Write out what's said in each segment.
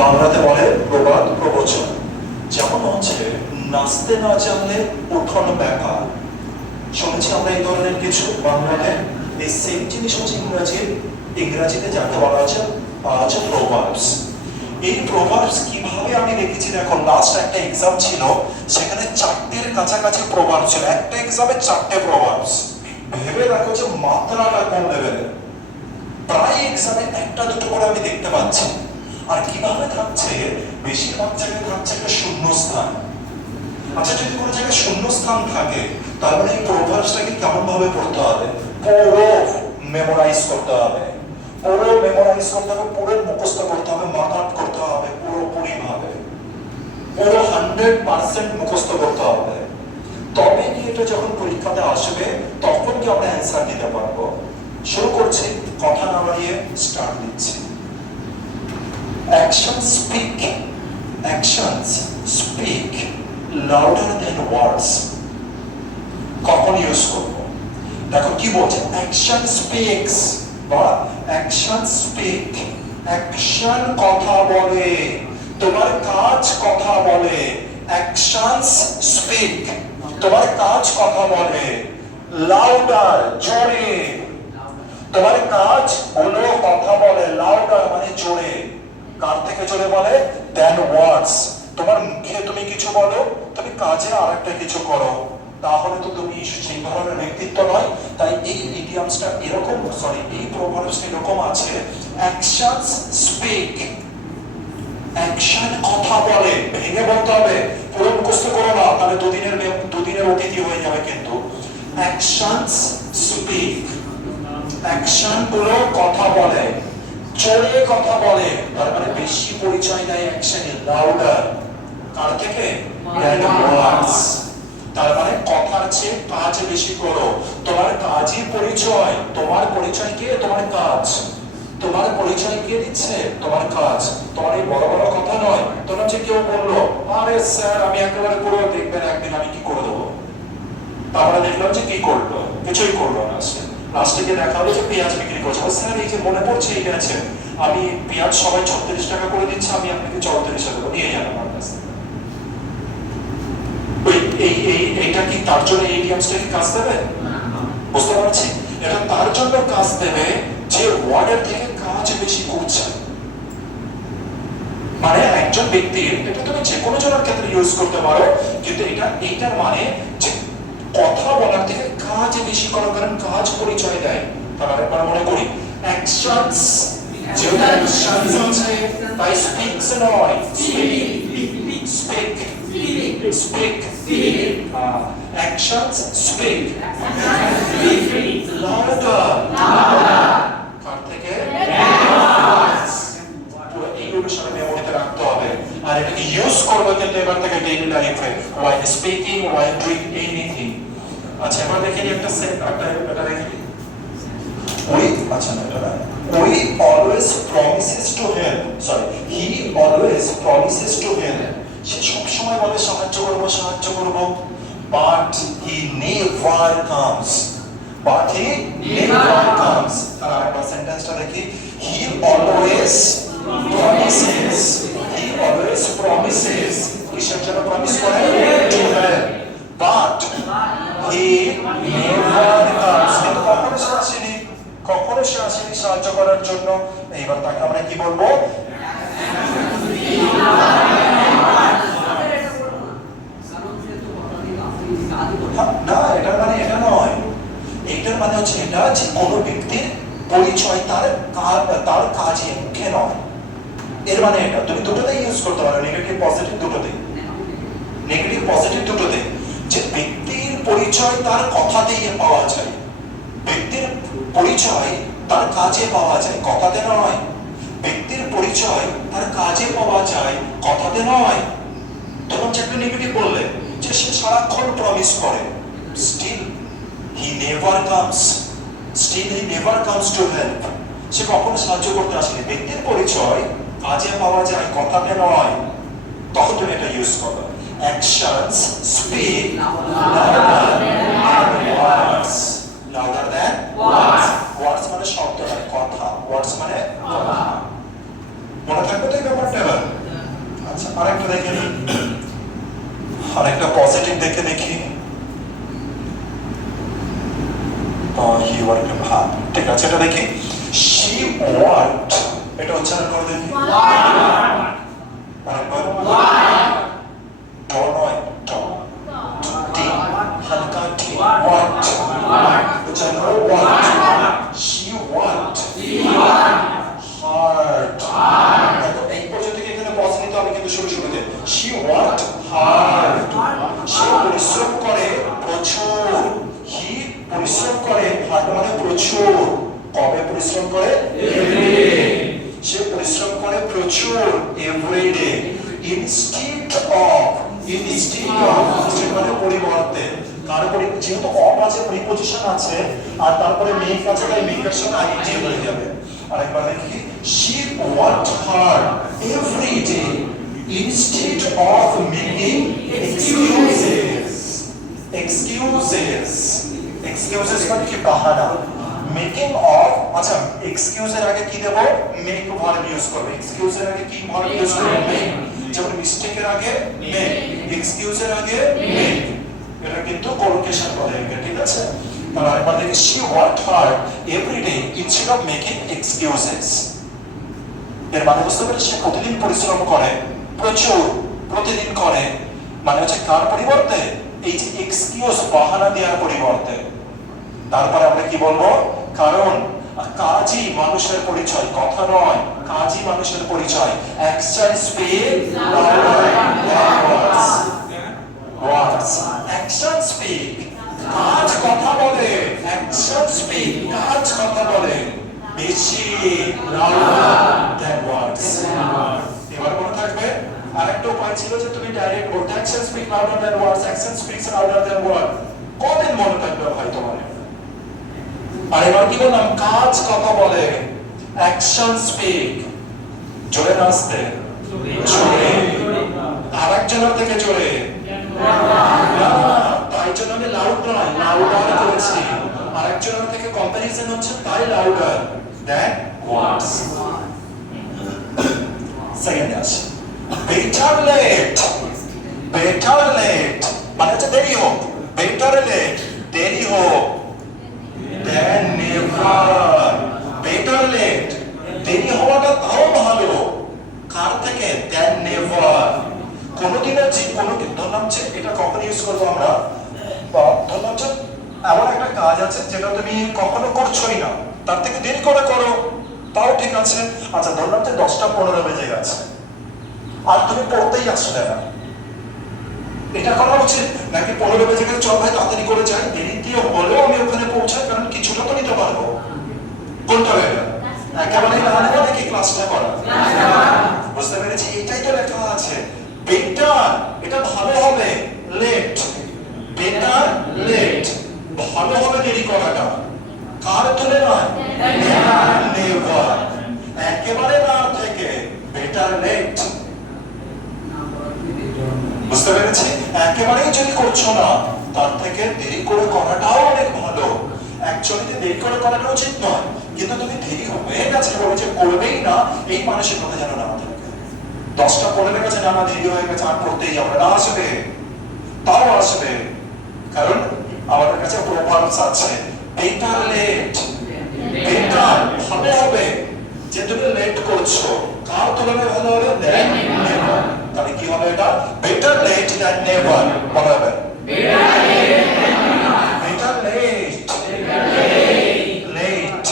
বাংলাতে বলে প্রবাদ প্রবচন। যেমন হচ্ছে নাচতে না জানলে উঠোন ব্যাপার। শুনেছি আমরা এই ধরনের কিছু বাংলাতে। এই সেম জিনিস হচ্ছে ইংরাজিতে যাকে বলা হচ্ছে প্রভার্বস। এই প্রভার্বস কিভাবে আমি দেখেছি, দেখো লাস্ট একটা এক্সাম ছিল, সেখানে 4টের কাছাকাছি প্রভার্বস ছিল। একটা এক্সামে 4টে প্রভার্বস। ভেবে দেখো যে মাত্রাটা কোন লেভেলের। প্রায় এক্সামে একটা দুটো করে আমি দেখতে পাচ্ছি। আর কিভাবে থাকছে, বেশিরভাগ জায়গায় থাকছে একটা শূন্যস্থান। আচ্ছা, যদি কোনো জায়গায় শূন্যস্থান থাকে, তার মানে এই প্রভার্বসটাকে কেমন ভাবে পড়তে হবে? পুরো মেমোরাইজ করতে হবে, পুরো মেমোরাইজ করতে হবে, পুরো মুখস্থ করতে হবে, মাথাট করতে হবে পুরোপুরি ভাবে, পুরো 100% মুখস্থ করতে হবে। তবে কি এটা যখন পরীক্ষাতে আসবে তখন কি আমরা অ্যান্সার দিতে পারবো। শুরু করছি, কথা না বাড়িয়ে স্টার্ট দিচ্ছি। Actions speak louder than words। কখন ইউজ করব? দেখো কি বলছে, অ্যাকশন স্পিক্স বা অ্যাকশন স্পিক। অ্যাকশন কথা বলে, তোমার কাজ কথা বলে। অ্যাকশনস স্পিক, তোমার কাজ কথা বলে। লাউডার, জোরে। তোমার কাজ হলো কথা বলে, লাউডার মানে জোরে। কার থেকে জোরে বলে? দেন ওয়ার্ডস। তোমার মুখে তুমি কিছু বলো, তুমি কাজে আরেকটা কিছু করো, তাহলে তো তুমি সেই ধরনের ব্যক্তিত্ব নয়। তাই এই ইডিয়ামসটা এরকম, এই প্রভার্বসটা এরকম আছে, অ্যাকশনস স্পিক। অ্যাকশন কথা বলে, ভেঙে বলতে হবে, পুরো মুখস্থ করো না, তাহলে দুদিনের অতিথি হয়ে যাবে। কিন্তু অ্যাকশনস স্পিক, অ্যাকশন গুলো কথা বলে, জোরে কথা বলে। তার মানে বেশি পরিচয় দেয় অ্যাকশনে, লাউডার। কার থেকে? ওয়ার্ডস। তার মানে কথার চেয়ে কাজ বেশি করো। তোমার কাজই পরিচয়। তোমার পরিচয় কে? তোমার কাজ। তোমার পরিচয় কে দিচ্ছে? তোমার কাজ। তোমার এই বড় বড় কথা নয়। তোমার যে কেউ বললো, আরে স্যার আমি একেবারে করে দেখবেন একদিন আমি কি করে দেবো। তারপরে দেখলাম যে কি করলো, কিছুই করলো না। লাস্টে গিয়ে দেখা হলো যে পেঁয়াজ বিক্রি করছে। স্যার এই যে মনে পড়ছে এই আছে, আমি পেঁয়াজ সবাই 36 টাকা করে দিচ্ছে, আমি আপনাকে 34 টাকা নিয়ে যাবো আমার কাছ থেকে। এইটা কি তার জন্য এই ইডিয়ামসটা কি কাজ দেবে? বুঝতে পারছি, এটা তার জন্য কাজ দেবে যে ওয়ার্ডের থেকে কাজ বেশি করছে। মানে একজন ব্যক্তির, এটা তুমি যে কোনো জনের ক্ষেত্রে ইউজ করতে পারো, কিন্তু এইটার মানে যে কথা বলার থেকে কাজ বেশি করো, কারণ কাজ পরিচয় দেয়। তাহলে আমরা মনে করি অ্যাকশনস, যেটা অ্যাকশনস আছে তাই স্পিকস নয়, speak speak actions speak louder কার থেকে? পুরো এইগুলো সারা মেমোরিতে রাখতে হবে। আর এটাকে ইউজ করবে কিন্তু এবার থেকে ডেইলি লাইফে, while speaking, while doing anything। আচ্ছা, এবার দেখি একটা এটা দেখি। We always promises to help, he always promises to help। সে সব সময় বলে সাহায্য করব, but he never comes। আর একটা সেন্টেন্সটা দেখি, he always promises। কিসের জন্য প্রমিস করে? to help, but he never comes। কিন্তু কখনো সে আসেনি সাহায্য করার জন্য। এইবার তাকে আমরা কি বলবো? না, এটার মানে এটা নয়। এটার মানে হচ্ছে এটা যে কোনো ব্যক্তির পরিচয় তার কাজে, মুখে নয়। এর মানে এটা তুমি দুটোতেই ইউজ করতে পারো, নেগেটিভ পজিটিভ দুটোতেই। নেগেটিভ পজিটিভ দুটোতেই। যে ব্যক্তির পরিচয় তার কথাতেই পাওয়া যায়, ব্যক্তির পরিচয় তার কাজে পাওয়া যায়, কথাতে নয়। ব্যক্তির পরিচয় তার কাজে পাওয়া যায়, কথাতে নয়। তখন যে একটা নেগেটিভ বললে যে সে সারাক্ষণ প্রমিস করে, still he never comes to help। সে কখনো সাহায্য করতে আসেনি। ব্যক্তির পরিচয় কাজে পাওয়া যায়, কথাতে নয়। তখন তুমি এটা ইউজ করো, actions speak louder than words। ওয়ার্ডস মানে শব্দ নয়, কথা। ওয়ার্ডস মানে কথা। মনে থাকবে তো এই ব্যাপারটা? আরেকটা দেখে নিই, আরেকটা পজিটিভ দেখে দেখি। হি ওয়ার্কড, হ্যাঁ ঠিক আছে, এটা দেখি। শি ওয়ার্কড, এটা উচ্চারণ করে দেখি। আরেকবার ট নয়, ট টি, হালকা টি, ওয়ার্কড, উচ্চারণ করে ওয়ার্কড। She worked hard. দেখো এই পর্যন্ত কি এখানে পজ নিতে হবে কিন্তু শুরুতে। শি ওয়ার্কড হার্ড, সে পরিশ্রম করে প্রচুর। হি পরিশ্রম করে, হার্ড মানে প্রচুর। কবে পরিশ্রম করে? এভরিডে। সে পরিশ্রম করে প্রচুর everyday. Instead of, instead of মানে পরিবর্তে। তারপরে যেহেতু অফ আছে, প্রিপজিশন আছে, আর তারপরে মেক আছে, তাই মেকের সাথে আইএনজি হয়ে যাবে। আরেকবার দেখি, she worked hard every day instead of making excuses. Excuses মানে কি? বাহানা। মেকিং অফ, আচ্ছা এক্সকিউজ এর আগে কি দেব? মেক ভার্ব ইউজ করব। এক্সকিউজ এর আগে কি ভার্ব ইউজ করব? মেক। যেমন মিস্টেক এর আগে মেক, এক্সকিউজ এর আগে মেক। এটা কিন্তু কলোকেশন বলে, ঠিক আছে? তাহলে আরেকবার দেখি, she worked hard every day instead of making excuses. এর মানে বুঝতে পেরেছি, সে প্রতিদিন পরিশ্রম করে প্রচুর, প্রতিদিন করে, মানে হচ্ছে কার পরিবর্তে? এই যে এক্সকিউজ, বাহানা দেওয়ার পরিবর্তে। তারপরে আমরা কি বলবো? কারণ কাজই মানুষের পরিচয়, কথা নয়, কাজই মানুষের পরিচয়। Action speak louder than words. Words, action speak, কাজ কথা বলে। অ্যাকশন স্পিক, কাজ কথা বলে বেশি, লাউডার দ্যান ওয়ার্ডস। এবার মনে থাকবে আরেকটা উপায় ছিল যে তুমি ডাইরেক্ট বলতে, action speak louder than words, action speaks louder than word. কদিন মনে থাকবে ভাই তোমার? আর এবার কি বললাম? কাজ কথা বলে। অ্যাকশন স্পিক, জোরে না আসতে? জোরে। আরেকজনের থেকে জোরে। তাই জন্য আমি লাউড নয়, লাউডার করেছি। আরেকজনের থেকে কম্পারিজন হচ্ছে, তাই লাউডার দ্যান ওয়ার্ডস। সেকেন্ড আছে বেটার লেট। বেটার লেট মানে হচ্ছে দেরি হোক। বেটার লেট, দেরি হোক, than never. Better late, দেরি হওয়াটা তাও ভালো। কার থেকে? than never। কোনোদিনও যে কোনো, ধরলাম যে এটা কখন ইউজ করবো আমরা, ধরলাম যে এমন একটা কাজ আছে যেটা তুমি কখনো করছোই না, তার থেকে দেরি করে করো, তাও ঠিক আছে। আচ্ছা ধরলাম যে 10:15 বেজে গেছে, আর তুমি পড়তেই আসলে না, এটা করা উচিত নাকি? 15 বেজে গেলে চল ভাই তাড়াতাড়ি করে যাই, দেরিতেও হলেও আমি ওখানে পৌঁছাই, কারণ কিছুটা তো নিতে পারবো। কোনটা হবে? একেবারে না নেওয়া নাকি ক্লাসটা করা? বুঝতে পেরেছি, এটাই তো লেখা আছে। বেটার, এটা ভালো হবে। লেট, বেটার লেট, ভালো হবে দেরি করাটা। কার তুলনায়? নেভার। একেবারে না থেকে বেটার লেট। বুঝতে পেরেছি? একেবারেই যদি করছো না, তার থেকে দেরি করে করাটাও অনেক ভালো। অ্যাকচুয়ালি দেরি করে করাটা উচিত নয়, কিন্তু তুমি দেরি হয়ে গেছে বলে যে করবেই না, এই মানুষের কথা যেন না থাকে। 10:15 গেছে, না দেরি হয়ে গেছে, আর পড়তেই যাবে না, আসবে, তাও আসবে। কারণ আমাদের কাছে প্রভাবস আছে। বেটার লেট, বেটার ভালো হবে যে তুমি লেট করছো, কার তুলনায় ভালো হবে? Than never. তাহলে কি হবে এটা? Better late than never. বলা হবে better late late,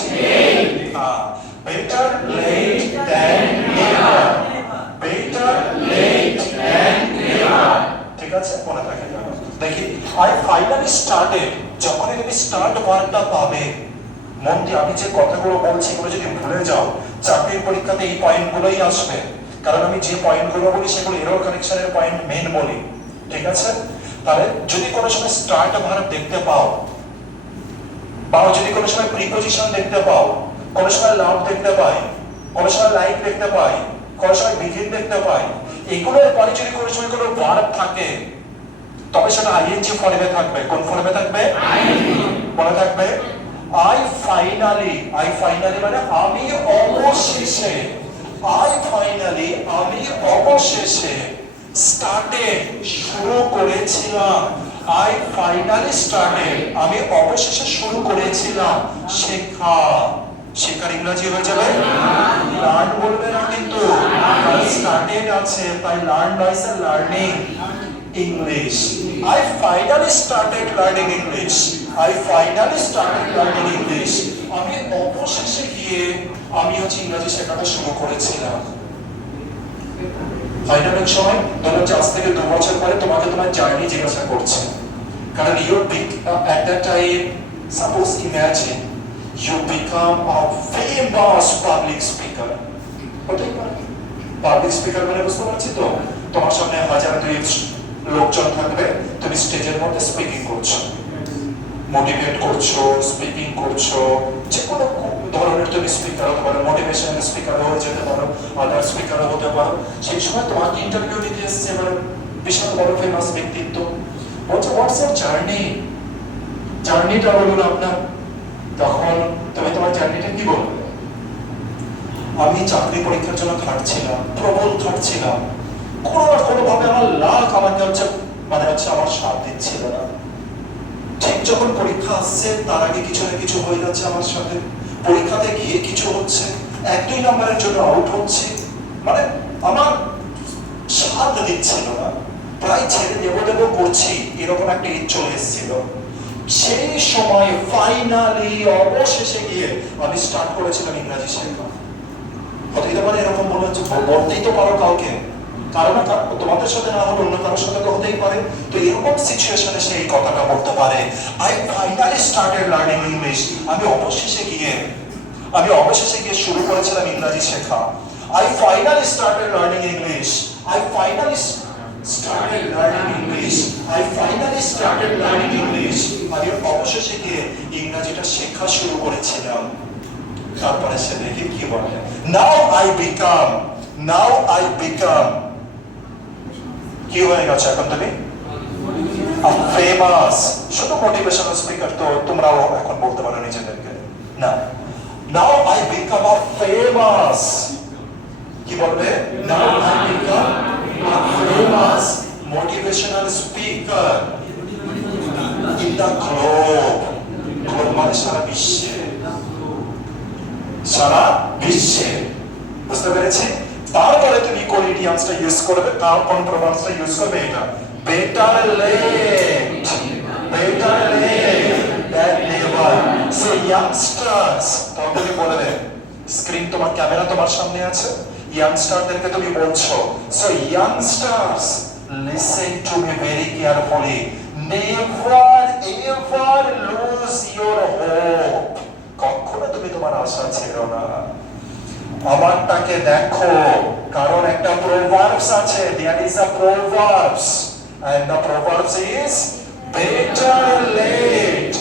better late than never, better late than never. ঠিক আছে, মনে রাখে। দেখি, আই ফাইনালি স্টার্টেড, যখনই তুমি স্টার্ট ওয়ার্ডটা পাবে, মন দিয়ে আমি যে কথাগুলো বলছি এগুলো যদি ভুলে যাও, চাকরির পরীক্ষাতে এই পয়েন্টগুলোই আসবে। কারণ আমি যে পয়েন্টগুলো বলি সেগুলো এরর কানেকশনের পয়েন্ট মেইন বলি, ঠিক আছে? তাহলে যদি কোনো সময় স্টার্ট ভার্ব দেখতে পাও, বা যদি কোনো সময় প্রিপজিশন দেখতে পাও, কোনো সময় লাভ দেখতে পাই, কোনো সময় লাইক দেখতে পাই, কোনো সময় বিগিন দেখতে পাই, এগুলোর পরে যদি কোনো সময় কোনো ভার্ব থাকে, তবে সেটা আইএনজি ফর্মে থাকবে। কোন ফর্মে থাকবে? মনে থাকবে, আই ফাইনালি। আই ফাইনালি মানে আমি অবশেষে। আই ফাইনালি, আমি অবশেষে ফাইনালি স্টার্টেড, আমি অবশেষে শুরু করেছিলাম শেখা। শেখার ইংরেজি হয়ে যাবে লার্ন, বলবে না কিন্তু স্টার্টেড আছে, তাই লার্ন নয়, learning English. I finally started learning English. I finally started learning English. আমি অবশেষে গিয়ে আমি ইংরেজি শেখাটা শুরু করেছিলাম। ফাইনাল সময় ধরো আজ থেকে 2 বছর পরে তোমাকে তোমার জার্নি জিজ্ঞাসা করছে, কারণ you big at that time, suppose imagine you become a famous public speaker. হতেই পারে পাবলিক স্পিকার মানে বুঝতে পারছি তো, তোমার সামনে হাজার দুয়েক লোকজন থাকবে, তুমি স্টেজের মধ্যে স্পিকিং করছো, মোটিভেট করছো, স্পিকিং করছো, যে কোনো ধরনের তুমি স্পিকার হতে পারো, মোটিভেশনাল স্পিকার হয়ে যেতে পারো, আদার স্পিকার হতে পারো। সেই সময় তোমাকে ইন্টারভিউ নিতে এসছে এবার বিশাল বড় ফেমাস ব্যক্তিত্ব, বলছে হোয়াটস ইউর জার্নি, জার্নিটা বলুন আপনার। তখন তুমি তোমার জার্নিটা কি বলবে? আমি চাকরি পরীক্ষার জন্য খাটছিলাম, প্রবল খাটছিলাম, কোনো না কোনো ভাবে আমার লাখ আমাকে আমার সাথ দিচ্ছিল না। ঠিক যখন পরীক্ষা আসছে তার আগে কিছু না কিছু হয়ে যাচ্ছে আমার সাথে, পরীক্ষাতে গিয়ে কিছু হচ্ছে, 1-2 নম্বরের জন্য আউট হচ্ছে, মানে আমার সাথ দিচ্ছিল না, প্রায় ছেড়ে দেবো করছি, এরকম একটা ইচ্ছে চলে এসেছিল। সেই সময় ফাইনালি অবশেষে গিয়ে আমি স্টার্ট করেছিলাম ইংরেজি শেখা। হতেই তো পারে এরকম বলতেই তো পারো কাউকে, কারণ তোমাদের সাথে না হলে অন্য কারোর সাথে তো হতেই পারে, তো এরকম সিচুয়েশনে সেই কথাটা বলতে পারে I finally started learning English. আমি অবশেষে গিয়ে শুরু করেছিলাম ইংরেজি শেখা। I finally started learning English. I finally started learning English. I finally started learning English. আমি অবশেষে গিয়ে ইংরেজিটা শেখা শুরু করেছিলাম। তারপরে সে দেখে কি বলে, now I become কি হয়ে গেছে এখন তুমি ফেমাস। শুধু মোটিভেশনাল স্পিকার তো তোমরাও এখন বলতে পারো নিজেদেরকে না, now I become a famous, কি বলবে, now I become a famous motivational speaker in the globe. globe মানে সারা বিশ্বে, বুঝতে পেরেছি? তারপরে তুমি কোন ইডিয়ামসটা ইউজ করবে, তার কোন প্রভাবটা ইউজ করবে, এটা better late than never. So youngsters, তোমাকে বলবে, স্ক্রিন তোমার ক্যামেরা তোমার সামনে আছে, ইয়াংস্টারদেরকে তুমি বলছো, so youngsters listen to me very carefully, never ever lose your hope. কখনো তুমি তোমার আশা ছেড়ো না, আমারটাকে দেখো, কারণ একটা প্রভার্বস আছে, there is a proverbs and the proverbs is better late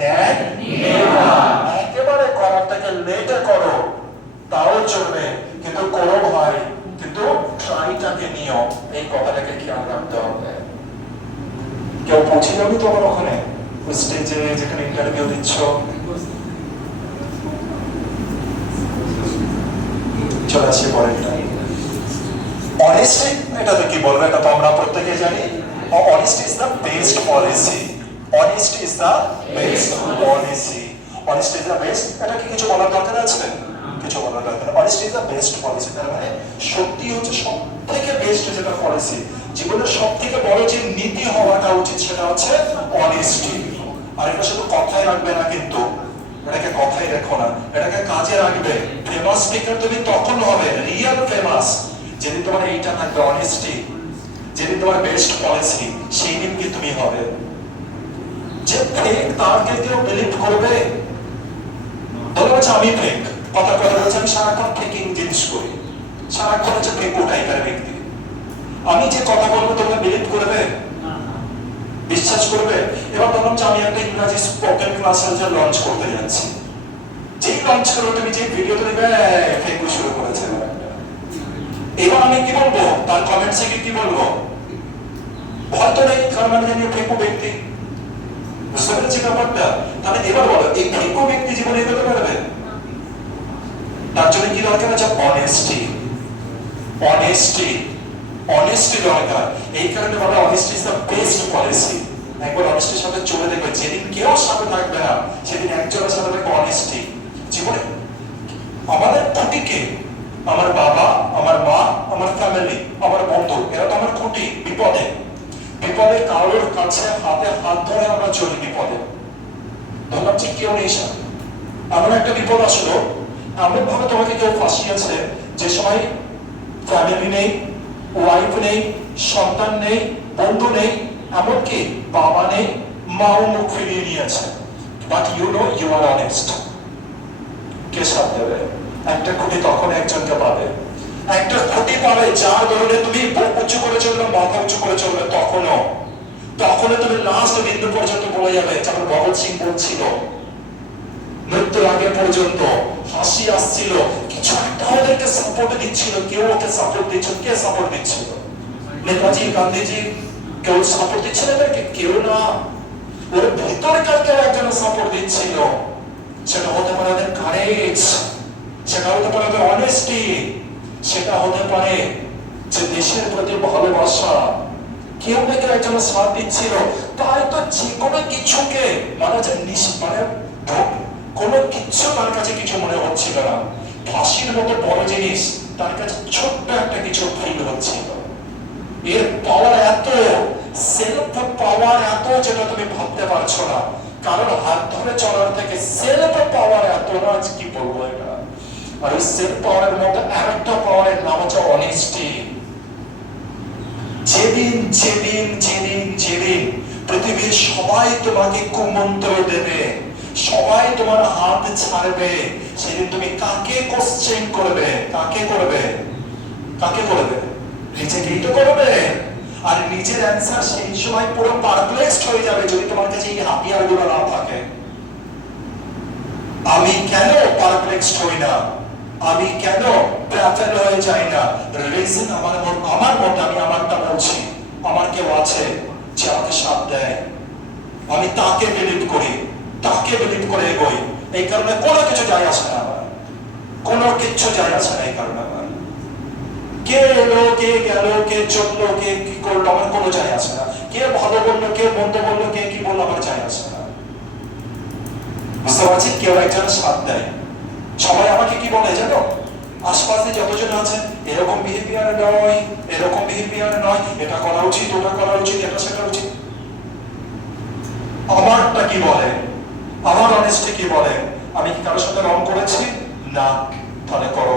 than never. একেবারে করার থেকে লেটে করো তাও চলবে, কিন্তু করো ভাই, কিন্তু ট্রাইটাকে নিও, এই কথাটাকে খেয়াল রাখতে হবে। কেউ পৌঁছে যাবি তো আমার ওখানে স্টেজে যেখানে ইন্টারভিউ দিচ্ছ, চলে আসি পরেরটা। অনেস্টি, এটা তো কি বলবো, এটা তো আমরা প্রত্যেকে জানি, honesty is the best policy. Honesty is the best policy. Honesty is the best, এটা কি কিছু বলার দরকার আছে? কিছু বলার দরকার। Honesty is the best policy, তার মানে সত্যি হচ্ছে সব থেকে বেস্ট যেটা পলিসি, জীবনের সব থেকে বড় যে নীতি হওয়াটা উচিত সেটা হচ্ছে অনেস্টি। আর এটা শুধু কথায় রাখবে না, কিন্তু এটাকে কথাই রেখো না, এটাকে কাজে রাখবে। ফেমাস স্পিকার তুমি তখন হবে, রিয়েল ফেমাস, যেদিন তোমার এইটা থাকবে অনেস্টি, যেদিন তোমার বেস্ট পলিসি, সেই দিন কি তুমি হবে। যে ফেক তাকে কেউ বিলিভ করবে, ধরে বলছে আমি ফেক, কথা বলছে আমি সারাক্ষণ ফেকিং জিনিস করি, সারাক্ষণ হচ্ছে ফেক টাইপের ব্যক্তি, আমি যে কথা বলবো তোমরা বিলিভ করবে, বিশ্বাস করবে। এবার ধরুন যে আমি একটা ইংরেজি স্পোকেন ক্লাসের যে লঞ্চ করতে যাচ্ছি, যেই লঞ্চ করো তুমি যে ভিডিও দেবে ফেক শুরু করেছে, এবার আমি কি বলবো, তার কমেন্ট সেকে কি বলবো, ভয় তো নেই, কারণ আমি জানি ফেকু ব্যক্তি, বুঝতে পেরেছি ব্যাপারটা। তাহলে এবার বলো, এই ফেকু ব্যক্তি জীবনে এগোতে পারবে? তার জন্য কি দরকার আছে? অনেস্টি। অনেস্টি অনেস্টি দরকার। এই কারণে বলে honesty is the best policy. একবার অনেস্টির সাথে চলে দেখবে, যেদিন কেউ সাথে থাকবে না সেদিন একজনের সাথে থাকবে অনেস্টি। জীবনে আমাদের খুঁটিকে, আমার বাবা, আমার মা, আমার ফ্যামিলি, আমার বন্ধু, এরা তো আমার খুঁটি। বিপদে বিপদে কারোর কাছে হাতে হাত ধরে আমরা চলি। বিপদে ধরলাম যে কেউ নেই সাথে, এমন একটা বিপদ আসলো, এমন ভাবে তোমাকে কেউ ফাঁসিয়েছে যে সময় ফ্যামিলি নেই, ওয়াইফ নেই, সন্তান নেই, বন্ধু নেই, এমনকি বাবা নেই, মাও মুখ ফিরিয়ে নিয়েছে, but you know you are honest. কে সাথ দেবে? একটা খুঁটি তখন একজনকে পাবে, একটা খুঁটি পাবে যার দরুনে তুমি বুক উঁচু করে চলবে, মাথা উঁচু করে চলবে। তখনও তুমি লাস্ট বিন্দু পর্যন্ত বলে যাবে, যেমন ভগৎ সিং বলছিল, মৃত্যুর আগে পর্যন্ত হাসি আসছিল, কিছু একটা ওদেরকে সাপোর্ট দিচ্ছিল, কেউ ওকে সাপোর্ট দিচ্ছিল। কে সাপোর্ট দিচ্ছিল? নেতাজি, গান্ধীজি কেউ সাপোর্ট দিচ্ছিল এদেরকে? কেউ না। ওর ভিতরকার কেউ একজন সাপোর্ট দিচ্ছিল। সেটা হতে পারে ওদের কারেজ, সেটা হতে পারে ওদের অনেস্টি, সেটা হতে পারে যে দেশের প্রতি ভালোবাসা। কেউ না কেউ একজন সাথ দিচ্ছিল। তাই তো যে কোনো কিছুকে মানে কোনো কিছু তার কাছে কিছু মনে হচ্ছিল না। ফাঁসির মতো বড় জিনিস তার কাছে ছোট্ট একটা কিছু ফিল হচ্ছিল। এর পাওয়ার এত, সেলফ পাওয়ার এত, যেটা তুমি ভাবতে পারছো না। কারণ হাত ধরে চলার থেকে সেলফ পাওয়ার এত না, কি বলবো এটা। আর ওই সেলফ পাওয়ারের মতো আরেকটা পাওয়ারের নাম হচ্ছে অনেস্টি। যেদিন যেদিন যেদিন যেদিন পৃথিবীর সবাই তোমাকে কুমন্ত্র দেবে, সবাই তোমার হাত ছাড়বে, সেদিন তুমি কাকে কোশ্চেন করবে? কাকে করবে? কাকে করবে? নিজেকেই তো করবে। আর নিজের অ্যান্সার সেই সময় পুরো পারপ্লেক্সড হয়ে যাবে যদি তোমার কাছে এই হাতিয়ার গুলো না থাকে। আমি কেন পারপ্লেক্সড হই না? আমি কেন ব্যাফেল হয়ে যাই না? রিজন আমার মত, আমি আমারটা বলছি। আমার কেউ আছে যে আমাকে সাথ দেয়, আমি তাকে বিলিভ করি, তাকে বিলিভ করে এগোই। এই কারণে কোনো কিছু যায় আসে না আমার, কোনো কিছু যায় আসে না। এই কারণে আমার কে এলো, কে গেল, কে চললো, কে কি করলো, আমার কোনো যায় আসে না। কে ভালো বললো, কে মন্দ বললো, কে কি বললো, আমার যায় আসে না। বুঝতে পারছি? কেউ একজন সাথ দেয়। সবাই আমাকে কি বলে জানো? আশপাশে যতজন আছে, এরকম বিহেভিয়ার নয়, এরকম বিহেভিয়ার নয়, এটা করা উচিত, ওটা করা উচিত, এটা সেটা উচিত। আমারটা কি বলে? আমার অনেস্টি কি বলে? আমি কি কারোর সাথে রং করেছি? না, তাহলে করো।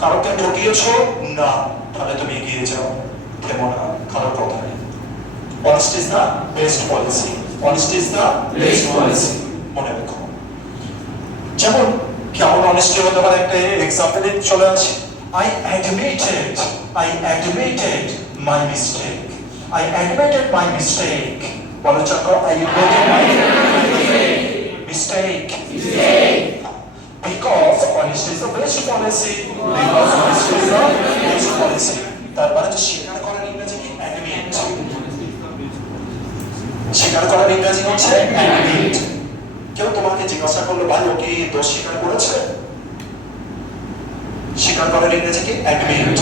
কারোকে ঠকিয়েছো? না, তাহলে তুমি এগিয়ে যাও, থেমো না, কারোর কথা নেই। Honesty is the best policy. Honesty is the best policy. মনে রেখো। যেমন কেমন অনেস্টি হতে পারে একটা এক্সাম্পল চলে আসে। I admitted my mistake. I admitted my mistake. বলো চক্র, I admitted my mistake. Because honesty is the best policy. Because honesty is the best policy. তার মানে যে স্বীকার করার ইংরেজি কি? Admit. স্বীকার করার ইংরেজি হচ্ছে admit. কেউ তোমাকে জিজ্ঞাসা করলো, ভাই ও কি দোষ স্বীকার করেছে? স্বীকার করার ইংরেজি কি? অ্যাডমিট।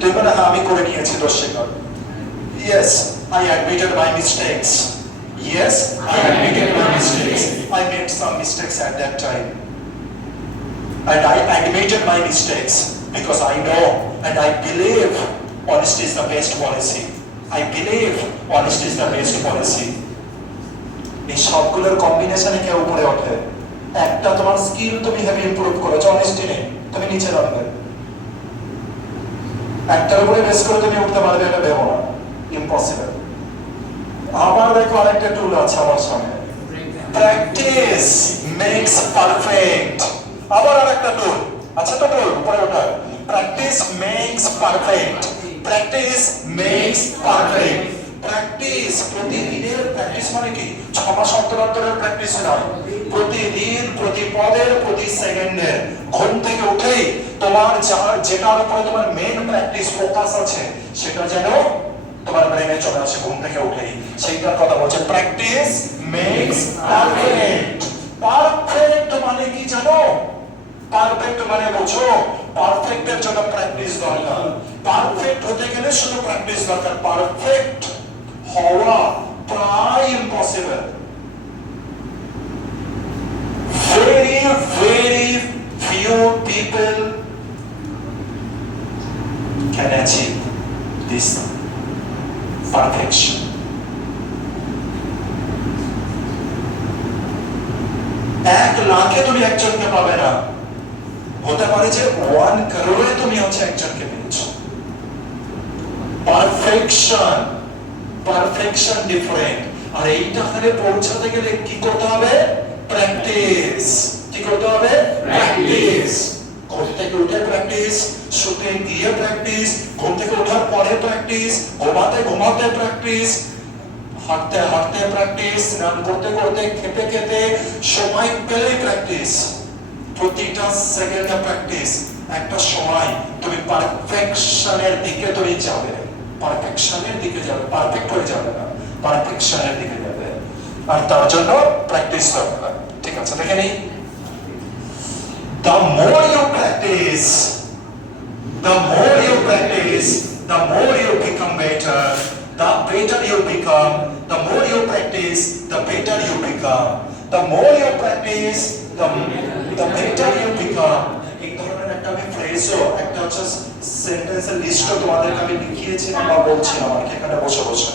তুই বলে হ্যাঁ আমি করে নিয়েছি দোষ স্বীকার। Yes, I admitted my mistakes. Yes, I admitted my mistakes. I made some mistakes at that time. And I admitted my mistakes because I know and I believe honesty is the best policy. I believe honesty is the best policy. এই সবগুলোর কম্বিনেশনে কেউ উপরে ওঠে। একটা তোমার skill তুমি heavy improve করেছো, অনেস্টি নেই, তুমি নিচে নামবে। একটার উপরে বেস করে তুমি উঠতে পারবে এটা ভেবো না, ইম্পসিবল। আবার দেখো আরেকটা টুল আছে আমার সামনে, প্র্যাকটিস মেক্স পারফেক্ট। আবার আরেকটা টুল আচ্ছা, তো টুল উপরে ওঠা, practice makes perfect. Practice makes perfect. Practice, প্রতিদিনের প্র্যাকটিস মানে কি 6 মাস অন্তর অন্তরের প্র্যাকটিস নয়, প্রতিদিন, প্রতি পদের, প্রতি সেকেন্ডের। ঘুম থেকে উঠেই তোমার যেটার উপরে তোমার মেইন প্র্যাকটিস ফোকাস আছে সেটা যেন তোমার ব্রেনে চলে আসে ঘুম থেকে উঠেই। সেইটার কথা বলছে প্র্যাকটিস মেক্স পারফেক্ট। পারফেক্ট মানে কি জানো? পারফেক্ট মানে বুঝো পারফেক্টের জন্য প্র্যাকটিস দরকার। পারফেক্ট হতে গেলে শুধু প্র্যাকটিস দরকার। পারফেক্ট হওয়া প্রায় impossible. Very, very few people can achieve this perfection. 1 লাখে তুমি একজনকে পাবে না, হতে পারে যে 1 crore তুমি হচ্ছে একজনকে পেয়েছো। Perfection, perfection different. আর এইটাখানে পৌঁছাতে গেলে কি করতে হবে? প্র্যাকটিস। কি করতে হবে? প্র্যাকটিস। ঘুম থেকে উঠে প্র্যাকটিস, শুতে গিয়ে প্র্যাকটিস, ঘুম থেকে ওঠার পরে প্র্যাকটিস, ঘুমাতে প্র্যাকটিস, হাঁটতে হাঁটতে প্র্যাকটিস, স্নান করতে করতে, খেতে খেতে, সময় পেলেই প্র্যাকটিস। প্রতিটা সেকেন্ডে প্র্যাকটিস। একটা সময় তুমি পারফেকশনের দিকে তুমি যাবে, পারফেকশনের দিকে যাবে, পারফেক্ট হয়ে যাবে না, পারফেকশনের দিকে যাবে। আর তার জন্য প্র্যাকটিস দরকার। ঠিক আছে, দেখে নিই। The more you practice, the more you practice, the more you become better. The better you become, the more you practice, the better you become. The more you practice, the better you become. এই ধরনের একটা আমি ফ্রেজও, একটা হচ্ছে সেন্টেন্সের লিস্টও তোমাদেরকে আমি লিখিয়েছিলাম বা বলছিলাম আর এখানে বসে বসে।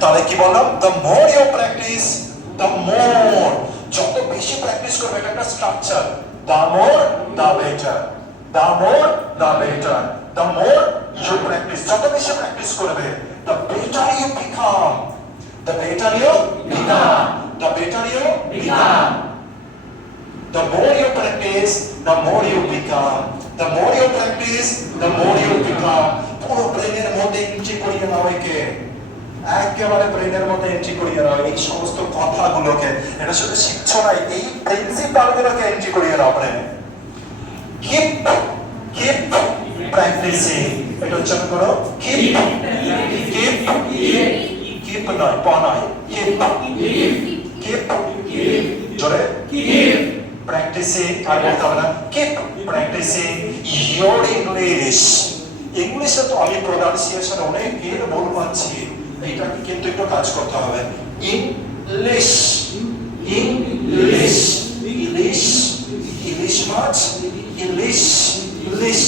তাহলে কি বললাম? The more you practice, the more, যত বেশি প্র্যাকটিস করবে, এটা একটা structure. The more, the better. The more, the better. The more you practice, যত বেশি প্র্যাকটিস করবে, the better you become. The better you become. The better you become. The more you practice, the more you become. The more you practice, the more you become. পুরো ব্রেনের মধ্যে entry করিয়ে নাও একে, একেবারে ব্রেনের মধ্যে এন্ট্রি করিয়ে নাও এই সমস্ত কথাগুলোকে। এটা শুধু শিখছো না, এই প্রিন্সিপালগুলোকে এন্ট্রি করিয়ে নাও ব্রেনে। Keep practicing. এটা উচ্চারণ করো। Keep নয়, প নয়। Keep জোরে। Practicing, আর বলতে হবে না। Keep practicing your English. ইংলিশে তো আমি প্রোনাউন্সিয়েশন অনেকের ভুল পাচ্ছি, এইটাকে কিন্তু একটু কাজ করতে হবে। ইংলিশ, ইংলিশ, ইংলিশ, ইংলিশ মাছ, English, English,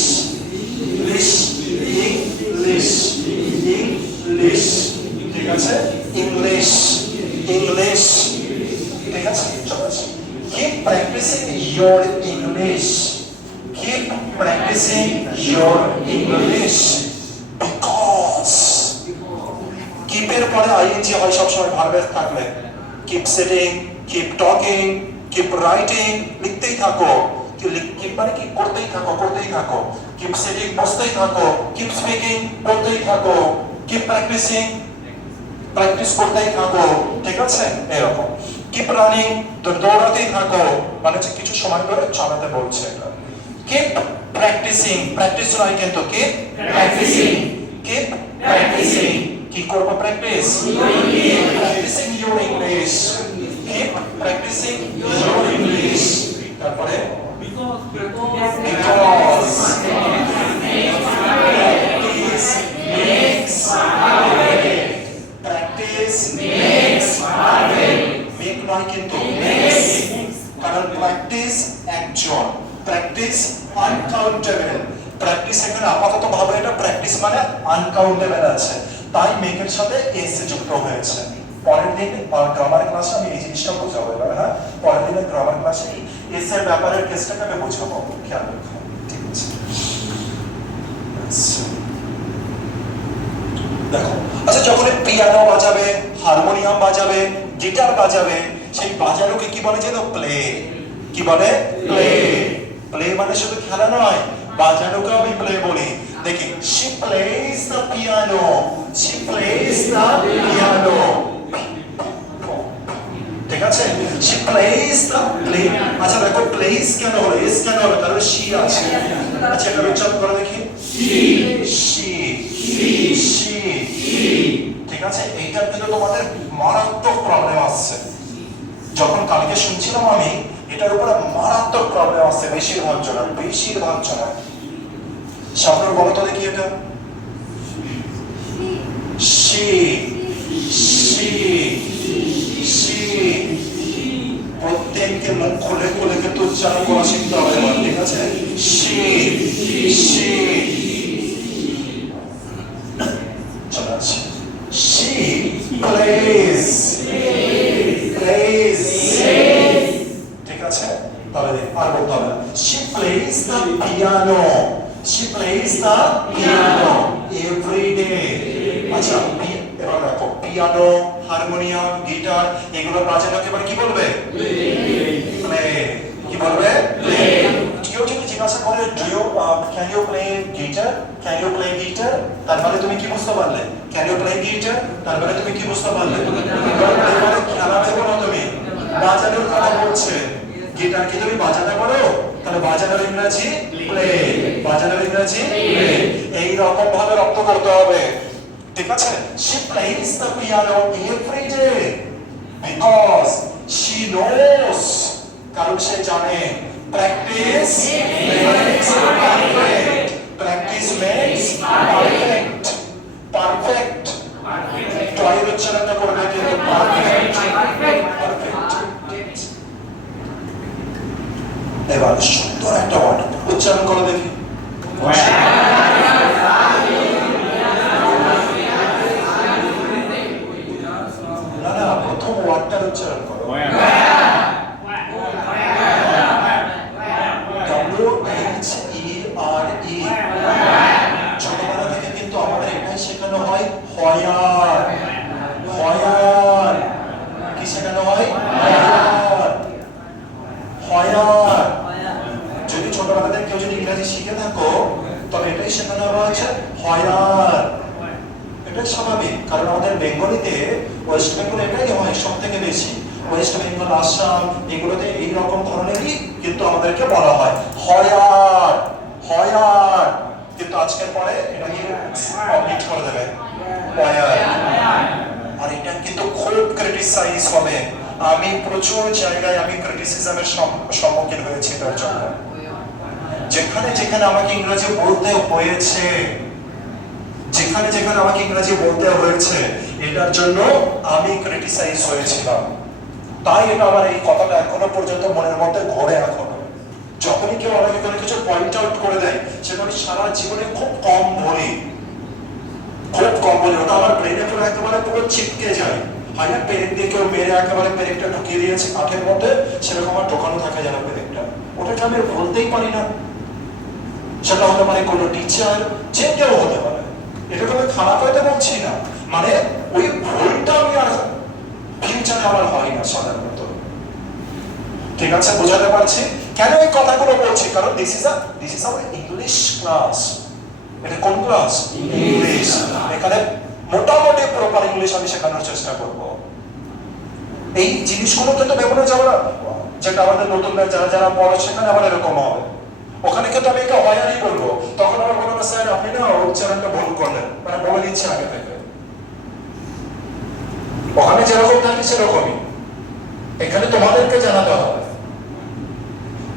English, English, English. ঠিক আছে? English, English. ঠিক আছে? Keep practicing your English. Keep practicing your English because keep এর পরে ing হয় সব সময় ভার্বের থাকলে। Keep sitting, keep talking, keep writing, লিখতেই থাকো। keep মানে কি? করতেই থাকো, করতেই থাকো। Keep sitting, বসতেই থাকো। Keep speaking, বলতেই থাকো। Keep practicing, প্র্যাকটিস করতেই থাকো। ঠিক আছে? এরকম। Keep running, দৌড়াতেই থাকো, মানে হচ্ছে কিছু সময় ধরে চালাতে বলছে এটা। Keep practicing, প্র্যাকটিস নয় কিন্তু, keep practicing, keep practicing। কি করব? Practice. Keep practicing your English. Keep practicing your English. তারপরে because practice makes perfect. Practice makes perfect. Make নয় কিন্তু, makes। কারণ প্র্যাকটিস একজন, প্র্যাকটিস আনকাউন্টেবল। প্র্যাকটিস এখানে আপাতত ভাবে এটা প্র্যাকটিস মানে আনকাউন্টেবল আছে, তাই মেকের সাথে এস যুক্ত হয়েছে। পরের দিন গ্রামার ক্লাসে আমি এই জিনিসটা বোঝাবো। এবার হ্যাঁ, পরের দিনে গ্রামার ক্লাসে এস এর ব্যাপারের কেসটাকে আমি বোঝাবো, খেয়াল রাখো। ঠিক আছে? দেখো, আচ্ছা, যখন পিয়ানো বাজাবে, হারমোনিয়াম বাজাবে, গিটার বাজাবে, সেই বাজানোকে কি বলে জানো? প্লে। কি বলে? প্লে। প্লে মানে শুধু খেলা নয়, বাজানোকে আমি প্লে বলি। দেখি, she plays the piano, she plays the piano। ঠিক আছে? she plays the play। আচ্ছা দেখো, plays কেন হলো, এস কেন হলো? কারণ she আছে। আচ্ছা, এটা উচ্চারণ করে দেখি। she, she, ঠিক আছে? এইটার কিন্তু তোমাদের মারাত্মক প্রবলেম আসছে। যখন কালকে শুনছিলাম আমি, এটার উপরে মারাত্মক প্রবলেম আসছে বেশিরভাগ জনের। সামনের বলো তো দেখি এটা she she she প্রত্যেককে মুখ খুলে খুলে কিন্তু উচ্চারণ করা শিখতে হবে এবার, ঠিক আছে? she she চলে আসছে she plays plays ঠিক আছে? তাহলে আর বলতে হবে না she plays the piano she plays the piano every day আচ্ছা এবার দেখো পিয়ানো হারমোনিয়াম গিটার এগুলো বাজানোকে এবার কি বলবে প্লে কি বলবে প্লে কেউ যদি জিজ্ঞাসা করে can you play guitar can you play guitar তার মানে তুমি কি বুঝতে পারলে ক্যান ইউ প্লে গিটার তার মানে তুমি কি বুঝতে পারলে খেলা দেবো না তুমি বাজানোর কথা বলছে গিটার কি তুমি বাজাতে পারো তাহলে বাজানোর ইংরেজি প্লে বাজানোর ইংরেজি প্লে এই রকম ভাবে রপ্ত করতে হবে ঠিক আছে she plays the piano every day because she knows কারণ সে জানে practice makes perfect practice makes perfect perfect টয়ের উচ্চারণটা করবে কিন্তু perfect perfect এবার সুন্দর একটা ওয়ার্ড উচ্চারণ করে দেখি প্রথম ওয়ার্ডটার উচ্চারণ করো WHERE ছোটবেলা থেকে কিন্তু আমাদের এটাই শেখানো হয় হয়ার হয়ার কি শেখানো হয় হয়ার হয়ার যদি ছোটবেলা থেকে কেউ যদি ইংরেজি শিখে থাকো তবে এটাই শেখানো হয়েছে হয়ার এটাই স্বাভাবিক কারণ আমাদের বেঙ্গলিতে ওয়েস্ট বেঙ্গল এটাই হয় সব থেকে বেশি ওয়েস্ট বেঙ্গল আসাম এগুলোতে এই রকম ধরনেরই কিন্তু আমাদেরকে বলা হয় হয়ার হয়ার কিন্তু আজকের পরে এটাকে কমপ্লিট করে দেবে হয়ার আর এটা কিন্তু খুব ক্রিটিসাইজ হবে আমি প্রচুর জায়গায় আমি ক্রিটিসিজমের সম্মুখীন হয়েছি তার জন্য যেখানে যেখানে আমাকে ইংরেজি বলতে হয়েছে যেখানে যেখানে আমাকে ইংরেজি বলতে হয়েছে এটার জন্য আমি ক্রিটিসাইজ হয়েছিলাম তাই এটা আমার এই কথাটা এখনো পর্যন্ত মনের মধ্যে ঘোরে এখনো যখনই কেউ আমাকে কোনো কিছু পয়েন্ট আউট করে দেয় সেটা আমি সারা জীবনে খুব কম বলি ওটা আমার ব্রেনে পুরো একেবারে পুরো চিপকে যায় হয় না পেরেক দিয়ে কেউ মেরে একেবারে পেরেকটা ঢুকিয়ে দিয়েছে কাঠের মধ্যে সেরকম আমার ঢোকানো থাকে যেন পেরেকটা ওটাকে আমি বলতেই পারি না সেটা হতে পারে কোনো টিচার যে কেউ হতে পারে এটা কোনো খারাপ হয়তো বলছি না মানে ওই ভুলটা আমি আর ফিউচারে আমার হয় না সাধারণত ঠিক আছে বোঝাতে পারছি কেন এই কথাগুলো বলছি কারণ this is our English class এটা কোন ক্লাস ইংলিশ এখানে মোটামুটি প্রপার ইংলিশ আমি শেখানোর চেষ্টা করব এই জিনিসগুলো কিন্তু ভেবে যাবে না যেটা আমাদের নতুন যারা যারা পড়ে সেখানে আবার এরকম হবে ওখানে কিন্তু আমি এটা হয়ারই বলবো তখন আমার বলবো স্যার আপনি না উচ্চারণটা ভুল করলেন মানে বলে দিচ্ছে আগে থেকে ওখানে যেরকম থাকে সেরকমই এখানে তোমাদেরকে জানাতে হবে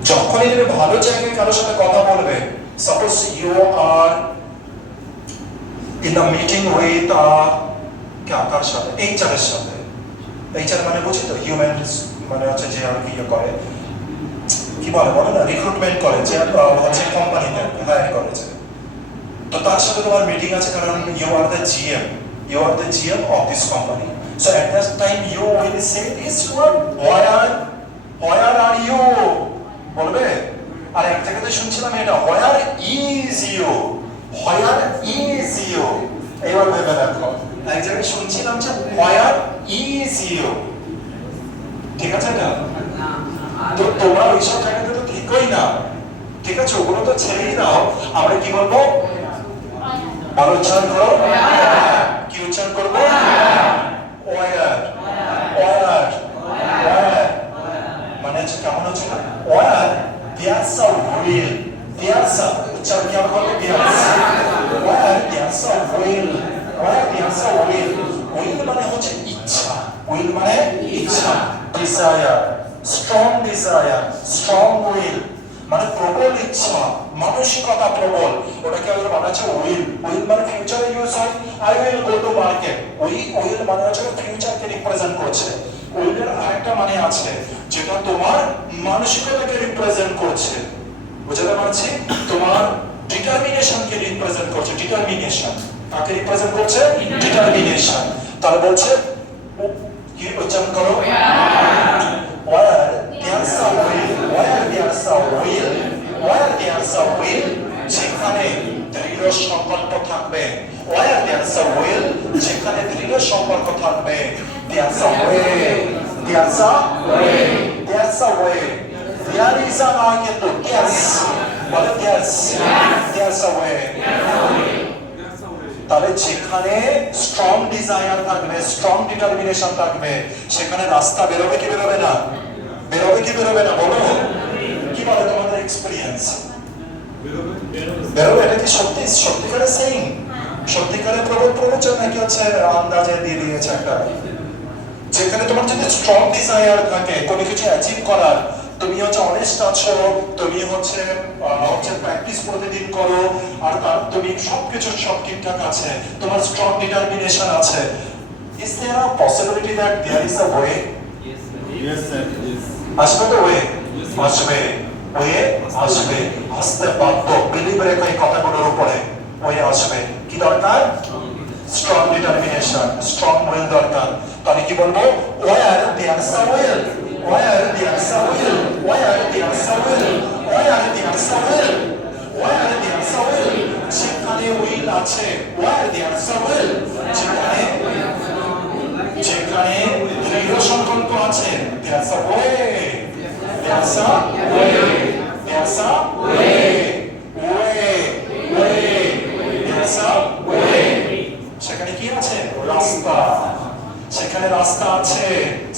যখনই তুমি ভালো জায়গায় কারোর সাথে কথা বলবে suppose you are in the meeting with কার সাথে এইচআর এর সাথে এইচআর মানে বুঝি তো হিউম্যান মানে হচ্ছে যে আর কি করে কি বলে না রিক্রুটমেন্ট করে যে হচ্ছে কোম্পানিতে হায়ার করেছে তো তার সাথে তোমার মিটিং আছে কারণ you are the GM of this company so at that time you will say this word where are you বলবে আর এক জায়গাতে শুনছিলাম এটা হোয়ার ইজ ইউ এইবার ভেবে দেখো এক জায়গায় শুনছিলাম যে হোয়ার ইজ ইউ ঠিক আছে না তো তোমরা ওইসব জায়গাতে তো ঠিকই না ঠিক আছে ওগুলো তো ছেড়েই দাও আমরা কি বলবো বলো উচ্চারণ করো কি উচ্চারণ করবো মানে হচ্ছে কেমন হচ্ছে না piazza will piazza উচ্চারণ কি আমরা করবো piazza will মানে হচ্ছে ইচ্ছা will মানে ইচ্ছা desire strong will মানে প্রবল ইচ্ছা মানসিকতা প্রবল ওটাকে হচ্ছে উইল মানে ফিউচারে ইউজ হয় I will go to market will মানে হচ্ছে ফিউচারকে রিপ্রেজেন্ট করছে উইলের আরেকটা মানে আছে যেটা তোমার মানসিকতাকে রিপ্রেজেন্ট করছে বুঝতে পারছি তোমার ডিটারমিনেশনকে রিপ্রেজেন্ট করছে ডিটারমিনেশন কাকে রিপ্রেজেন্ট করছে ডিটারমিনেশন তাহলে বলছে কি উচ্চারণ করো where there's a will সেখানে দৃঢ় সংকল্প থাকবে where there's a will সেখানে দৃঢ় সম্পর্ক থাকবে there's a way there is a নয় কিন্তু বলে there's a way তাহলে যেখানে স্ট্রং ডিজায়ার থাকবে স্ট্রং ডিটারমিনেশন থাকবে সেখানে রাস্তা বেরোবে কি বেরোবে না বলো কি বলে তোমাদের এক্সপেরিয়েন্স বেরোবে এটা কি সত্যিকারের সেইং সত্যিকারের প্রবচন নাকি হচ্ছে আন্দাজে দিয়ে দিয়েছে একটা যেখানে তোমার যদি স্ট্রং ডিজায়ার থাকে কোনো কিছু অ্যাচিভ করার তুমি হচ্ছে অনেস্ট আছো তুমি হচ্ছে প্র্যাকটিস প্রতিদিন করো আর তুমি সবকিছু সব ঠিকঠাক আছে তোমার স্ট্রং ডিটারমিনেশন আছে is there a possibility that there is a way Yes sir. Yes. আসবে তো আসবে আসতে বাধ্য বিলিভ রেখো এই কথাগুলোর উপরে আসবে কি দরকার স্ট্রং ডিটারমিনেশন স্ট্রং উইল দরকার তাহলে কি বলবো where there's a will যেখানে উইল আছে যেখানে দৃঢ় সংকল্প আছে there's a way সেখানে কি আছে সেখানে রাস্তা আছে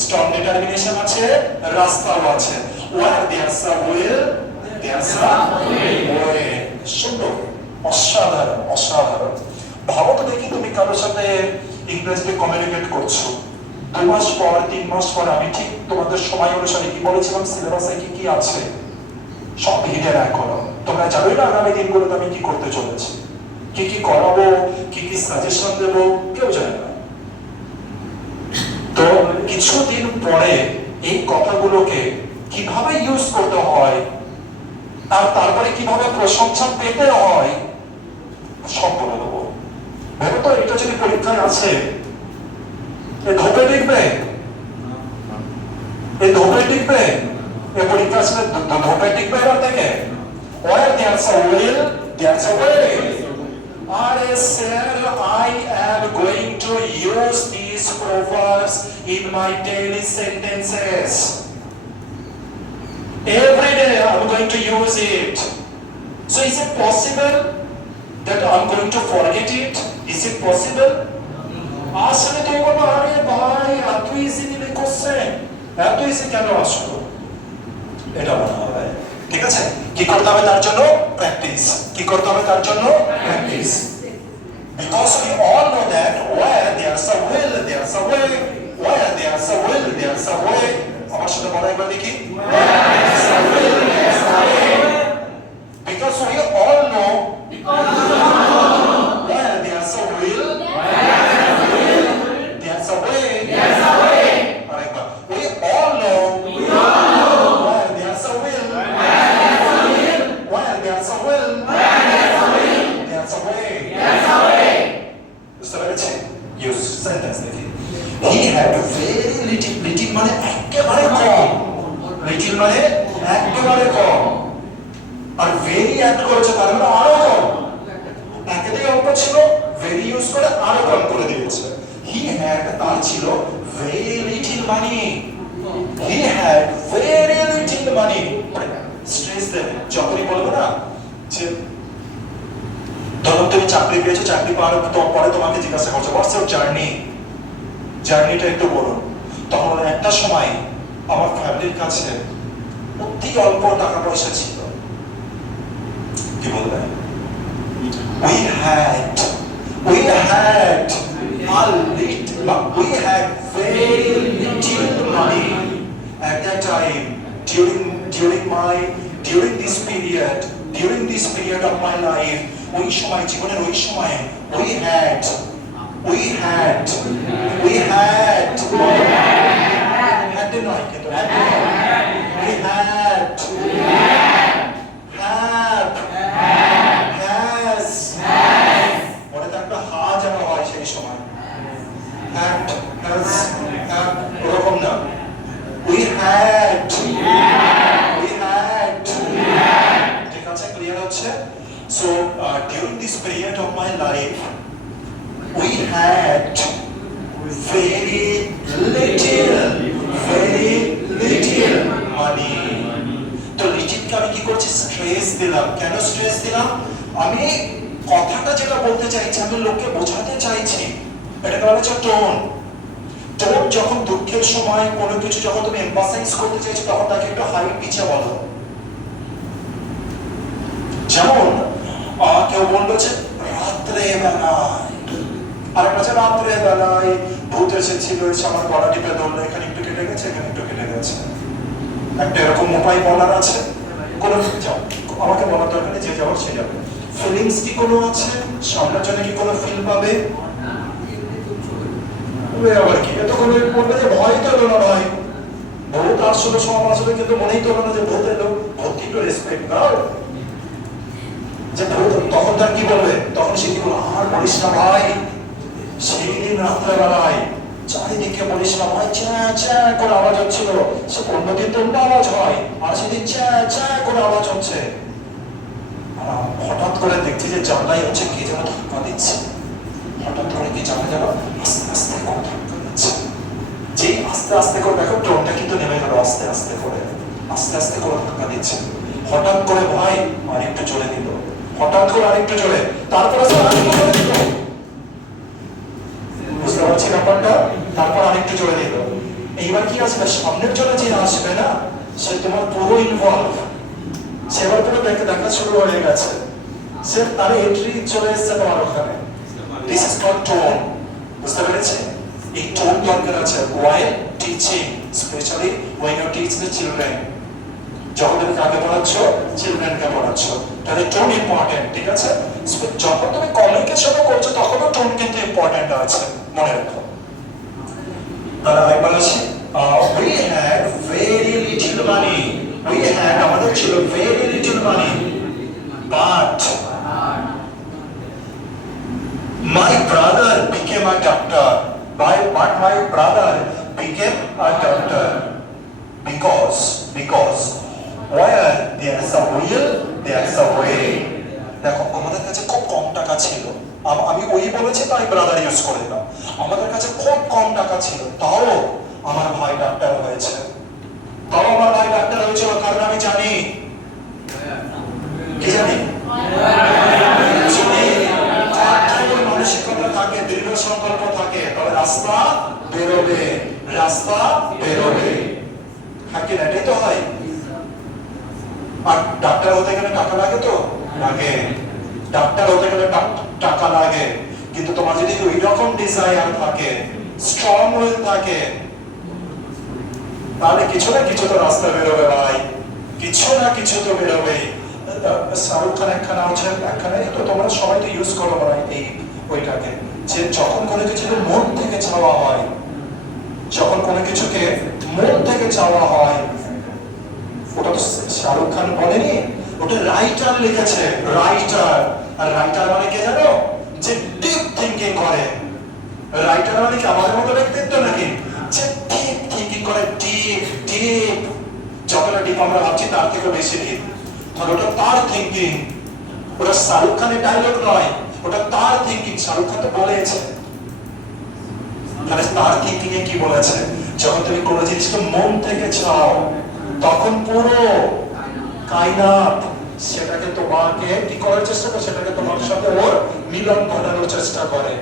স্ট্রং ডিটারমিনেশন আছে রাস্তাও আছে where there's a will there's a way সুন্দর অসাধারণ ভাবো তো দেখি তুমি কারোর সাথে ইংরেজিতে কমিউনিকেট করছো 2 মাস পর 3 মাস পর আমি ঠিক তোমাদের সময় অনুসারে কি বলেছিলাম সিলেবাসে কি আছে সব লিখে রাখো তোমরা জানোই না আগামী দিনগুলোতে আমি কি করতে চলেছি কি করাবো কি সাজেশন দেবো কেউ জানে না তো কিছুদিন পরে এই কথাগুলোকে কিভাবে ইউজ করতে হয় আর তারপরে কিভাবে প্রশংসা পেতে হয় সব বলে দেবো ভেবে তো এটা যদি পরীক্ষায় আছে ধোপে টিকবে এই পরীক্ষা আসলে ধোপে টিকবে এবার থেকে where there's a will there's a way I am going to use these proverbs in my daily sentences. Every day I'm going to use it. So is it possible that I'm going to forget it? Is it possible? আসলে তো বলবো আরে ভাই এত easy নিলে question এত easy কেন আসলো এটা মনে হবে ঠিক আছে কি করতে হবে তার জন্য practice because we all know that where there's a will there's a way আমার সাথে বলা একবার দেখি because we all know where there's a will there's a way আরেকবার we all know where there's a will there's a way বুঝতে পেরেছি use sentence দেখি he had very little মানে একেবারে কম আর very add করেছে তার মানে আরো কম একেতেই অল্প ছিল very ইউজ করে আরো কম করে দিয়েছে he had তার ছিল very little money স্ট্রেস দেবে যখনই বলবো না যে ধরো তুমি চাকরি পেয়েছো চাকরি পাওয়ার পরে তোমাকে জিজ্ঞাসা করছো হোয়াটস ইউর জার্নিটা একটু বলুন তখন একটা সময় আমার ফ্যামিলির কাছে অতি অল্প টাকা পয়সা ছিল কি বলবে we had very little money at that time during this period of my life ওই সময় জীবনের ওই সময়ে we had had নয় কিন্তু we had have has মনে থাকবে হা যেন হয় সেই সময় had has have ওরকম না we had ঠিক আছে ক্লিয়ার হচ্ছে so during this period of my life we had very little money তো লিটিলকে আমি কি করছি স্ট্রেস দিলাম কেন স্ট্রেস দিলাম আমি কথাটা যেটা বলতে চাইছি আমি লোককে বোঝাতে চাইছি এটাকে বলা হচ্ছে টোন টোন যখন দুঃখের সময় কোনো কিছু যখন তুমি এমফাসাইজ করতে চাইছো তখন তাকে একটু হাই পিচে বলো যেমন কেউ বললো যে রাত্রে বেলায় আর একটা আছে রাত্রে বেলায় ভূত এসেছিল এসে আমার গলা টিপে ধরলো এখানে একটু কেটে গেছে এখানে একটু কেটে গেছে একটা এরকম উপায় বলার আছে কোনো যাও আমাকে বলার দরকার নেই যে যাওয়ার সে যাবে ফিলিংস কি কোনো আছে সামনের জন্য কি কোনো ফিল পাবে আবার কি এত কোনো বলবে যে ভয় তো এলো না ভাই ভূত আসলে সব আসলে কিন্তু মনেই তো হলো না যে ভূত এলো ভূত কি রেসপেক্ট দাও যে ভূত তখন তার কি বলবে তখন সে কি বলবে আর বলিস না ভাই সেই দিন রাত্রেবেলায় চারিদিকে বলিস না ভাই চ্যা চ্যা করে আওয়াজ হচ্ছিল সে অন্যদিন তো অন্য আওয়াজ হয় আর সেদিন চ্যা চ্যা করে আওয়াজ হচ্ছে হঠাৎ করে দেখছি যে জানলাই হচ্ছে কে যেন ধাক্কা দিচ্ছে হঠাৎ করে কি জানা গেল আস্তে আস্তে করে ধাক্কা দিচ্ছে যে আস্তে আস্তে করে দেখো টোনটা কিন্তু নেমে গেল আস্তে আস্তে করে ধাক্কা দিচ্ছে হঠাৎ করে ভাই আর একটু জোরে দিল হঠাৎ করে আরেকটু জোরে তারপরে আরেকটু জোরে দিল বুঝতে পারছি ব্যাপারটা তারপর আরেকটু জোরে দিল এইবার কি আসবে সামনের জন্য যে আসবে না সে তোমার পুরো ইনভলভ সে এবার পুরো দেখা শুরু হয়ে গেছে সে তার এন্ট্রি চলে এসছে তোমার ওখানে দিস ইজ কল্ড টোন বুঝতে পেরেছি এই টোন দরকার আছে while teaching especially when you teach the children যখন তুমি কাকে পড়াচ্ছ চিলড্রেনকে পড়াচ্ছ তাহলে টোন ইম্পর্টেন্ট ঠিক আছে যখন তুমি কমিউনিকেশন করছো তখনও টোন কিন্তু ইম্পর্টেন্ট আছে মনে রাখো তাহলে একবার আসি we had very little money আমাদের ছিল very little money but my brother became a doctor my brother became a doctor because where there is a will there is a way দেখো আমাদের কাছে খুব কম টাকা ছিল আমি ওই বলেছি তাই ব্রাদার ইউজ করে দিলাম আমাদের কাছে খুব কম টাকা ছিল তাও আমার ভাই ডাক্তার হয়েছে কারণ আমি জানি কি জানি মানসিকতা থাকে দৃঢ় সংকল্প থাকে তবে রাস্তা বেরোবে হ্যাঁ কিনা এটাই তো হয় আর ডাক্তার হতে গেলে টাকা লাগে তো লাগে ডাক্তার হতে গেলে টাকা লাগে কিন্তু তোমার যদি ওই রকম ডিজায়ার থাকে স্ট্রং উইল থাকে তাহলে কিছু না কিছু তো রাস্তা বেরোবে ভাই কিছু না কিছু তো বেরোবে শাহরুখ খান একখানে তো তোমরা সবাই তো ইউজ করো না এই ওইটাকে যে যখন কোনো কিছু মন থেকে চাওয়া হয় ওটা তো শাহরুখ খান বলেনি ওটা রাইটার লিখেছে আর রাইটার মানে কে জানো যে ডিপ থিঙ্কিং করে রাইটার মানে কি আমাদের মতো ব্যক্তিত্ব নাকি যে ডিপ থিঙ্কিং করে ডিপ যতটা ডিপ আমরা ভাবছি তার থেকে বেশি ডিপ তাহলে ওটা তার থিঙ্কিং ওটা শাহরুখ খানের ডায়লগ নয় ওটা তার থিঙ্কিং শাহরুখ খান তো বলেছে তাহলে তার থিঙ্কিং এ কি বলেছে যখন তুমি কোনো জিনিসকে মন থেকে চাও তখন পুরো কায়নাত সেটাকে তোমাকে কি করার চেষ্টা করে সেটাকে তোমার সাথে ওর মিলন ঘটানোর চেষ্টা করে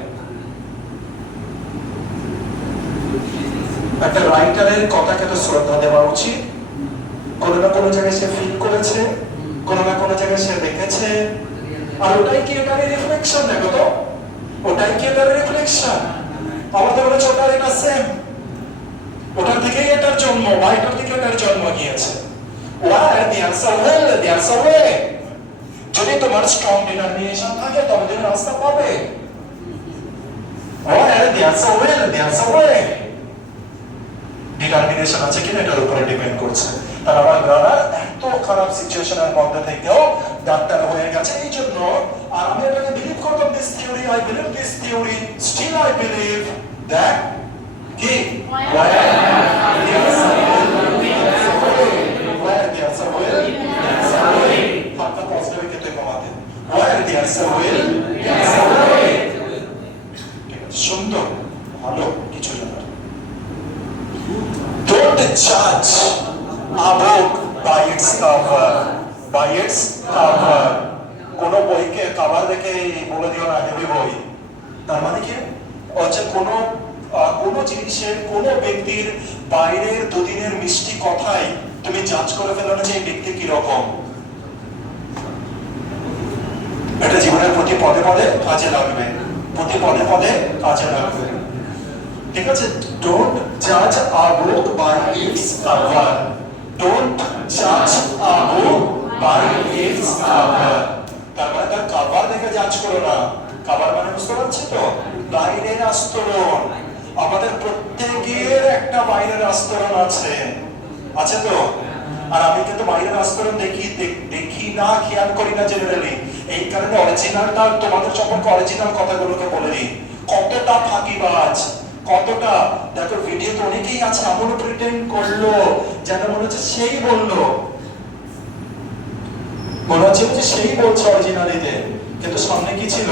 একটা রাইটারের কথাকে তো শ্রদ্ধা দেওয়া উচিত কোনো না কোনো জায়গায় সে ফিল করেছে কোনো না কোনো জায়গায় সে দেখেছে আর ওটাই কি এটার রিফ্লেকশন দেখো তো ওটাই কি এটার রিফ্লেকশন আমাদের বলে ওটার এটা সেম ওটার থেকেই এটার জন্ম বা এটার থেকে এটার জন্ম গিয়েছে where there's a will there's a way যদি তোমার স্ট্রং ডিটারমিনেশন থাকে তবে তুমি রাস্তা পাবে। there's a will, there's a way. Determination আছে কিনা এটার উপরে ডিপেন্ড করছে। আর আমার ব্রাদার এত খারাপ সিচুয়েশনের মধ্যে থেকেও ডাক্তার হয়ে গেছে, এই জন্য আর আমি এটাকে বিলিভ করতাম this theory, I believe this theory, still I believe that কি where there's a will, there's a way. হাতটা পজিটিভ কেটে কমাতে, where there's a will, there's a way. সুন্দর, ভালো কিছু জানার। Don't judge a book by its cover, by its cover. কোন বইকে কভার দেখে বলে দিও না হেভি বই। তার মানে কি হচ্ছে কোন জিনিসের কোন ব্যক্তির বাইরের দুদিনের মিষ্টি কথাই তুমি জাজ করে ফেলো না যে এই ব্যক্তি কি রকম। এটা জীবনের প্রতি পদে পদে কাজে লাগবে, প্রতি পদে পদে কাজে লাগবে। ঠিক আছে, ডোন্ট জাজ আ book by its cover, don't জাজ আ বুক বাই ইটস কভার। তার মানে তার কভার দেখে জাজ করো না। কভার মানে বুঝতে পারছি তো, বাইরের আস্তরণ। আমাদের প্রত্যেকের একটা বাইরের আস্তরণ আছে, আছে তো। আর আমি কিন্তু বাইরের আস্তরণ দেখি না, খেয়াল করি না জেনারেলি। এই কারণে অরিজিনালটা তোমাদের সম্পর্কে অরিজিনাল কথাগুলোকে বলে দিই। কতটা ফাঁকিবাজ, কতটা। দেখো ভিডিওতে অনেকেই আছে এমন প্রিটেন্ড করলো যেন মনে হচ্ছে সেই বললো, মনে হচ্ছে যে সেই বলছে অরিজিনালিতে, কিন্তু সামনে কি ছিল?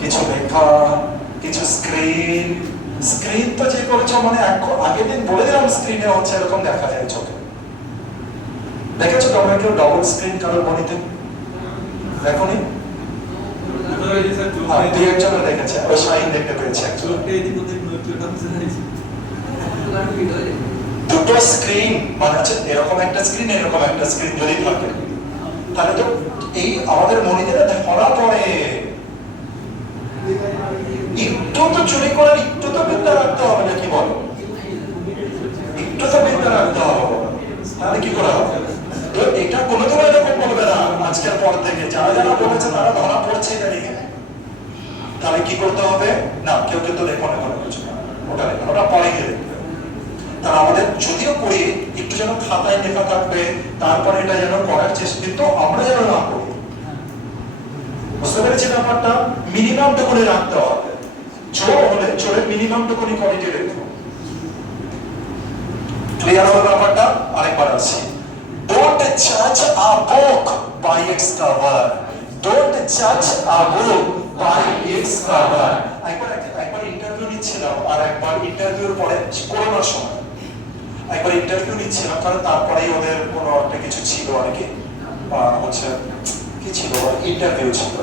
কিছু লেখা, কিছু স্ক্রিন। স্ক্রিন তো যে করেছো মানে আগের দিন বলে দিলাম স্ক্রিনে হচ্ছে এরকম দেখা যায় চোখে। দেখেছো তোমরা কেউ ডবল স্ক্রিন কারোর বনিতে? দেখোনি? দুই একজন দেখেছে, ওই শাহিন দেখতে পেয়েছে। দুটো স্ক্রিন মানে হচ্ছে এরকম একটা স্ক্রিন, এরকম একটা স্ক্রিন যদি থাকে তাহলে তো এই আমাদের মনিটরে ধরা পড়ে। একটু তো চুরি করে একটু তো বিদ্যা রাখতে হবে নাকি বলো? একটু তো বিদ্যা রাখতে হবে, তাহলে কি করা হবে? তো এটা কোনোদিনও এরকম বলবে না আজকের পর থেকে। যারা যারা বলেছে তারা ধরা পড়ছে এদিকে। তাহলে কি করতে হবে? না কেউ কিন্তু দেখো না কোনো কিছু, ওটা পরে গিয়ে দেখবে। তাহলে আমাদের যদিও করি একটু যেন খাতায় লেখা থাকবে, তারপরে এটা যেন করার চেষ্টা, কিন্তু আমরা যেন না করি। বুঝতে পেরেছি ব্যাপারটা? মিনিমাম টুকুনি রাখতে হবে। চোর হলে চোরের মিনিমাম টুকুনি কোয়ালিটি রেখো। ক্লিয়ার হবে ব্যাপারটা? আরেকবার আসি। Don't judge a book by its cover. Don't judge a book by its cover. একবার ইন্টারভিউ নিচ্ছিলাম, আর একবার ইন্টারভিউর পরে করোনার সময় একবার ইন্টারভিউ নিচ্ছিলাম, কারণ তারপরেই ওদের কোনো একটা কিছু ছিল আর কি, হচ্ছে কি ছিল, ইন্টারভিউ ছিল।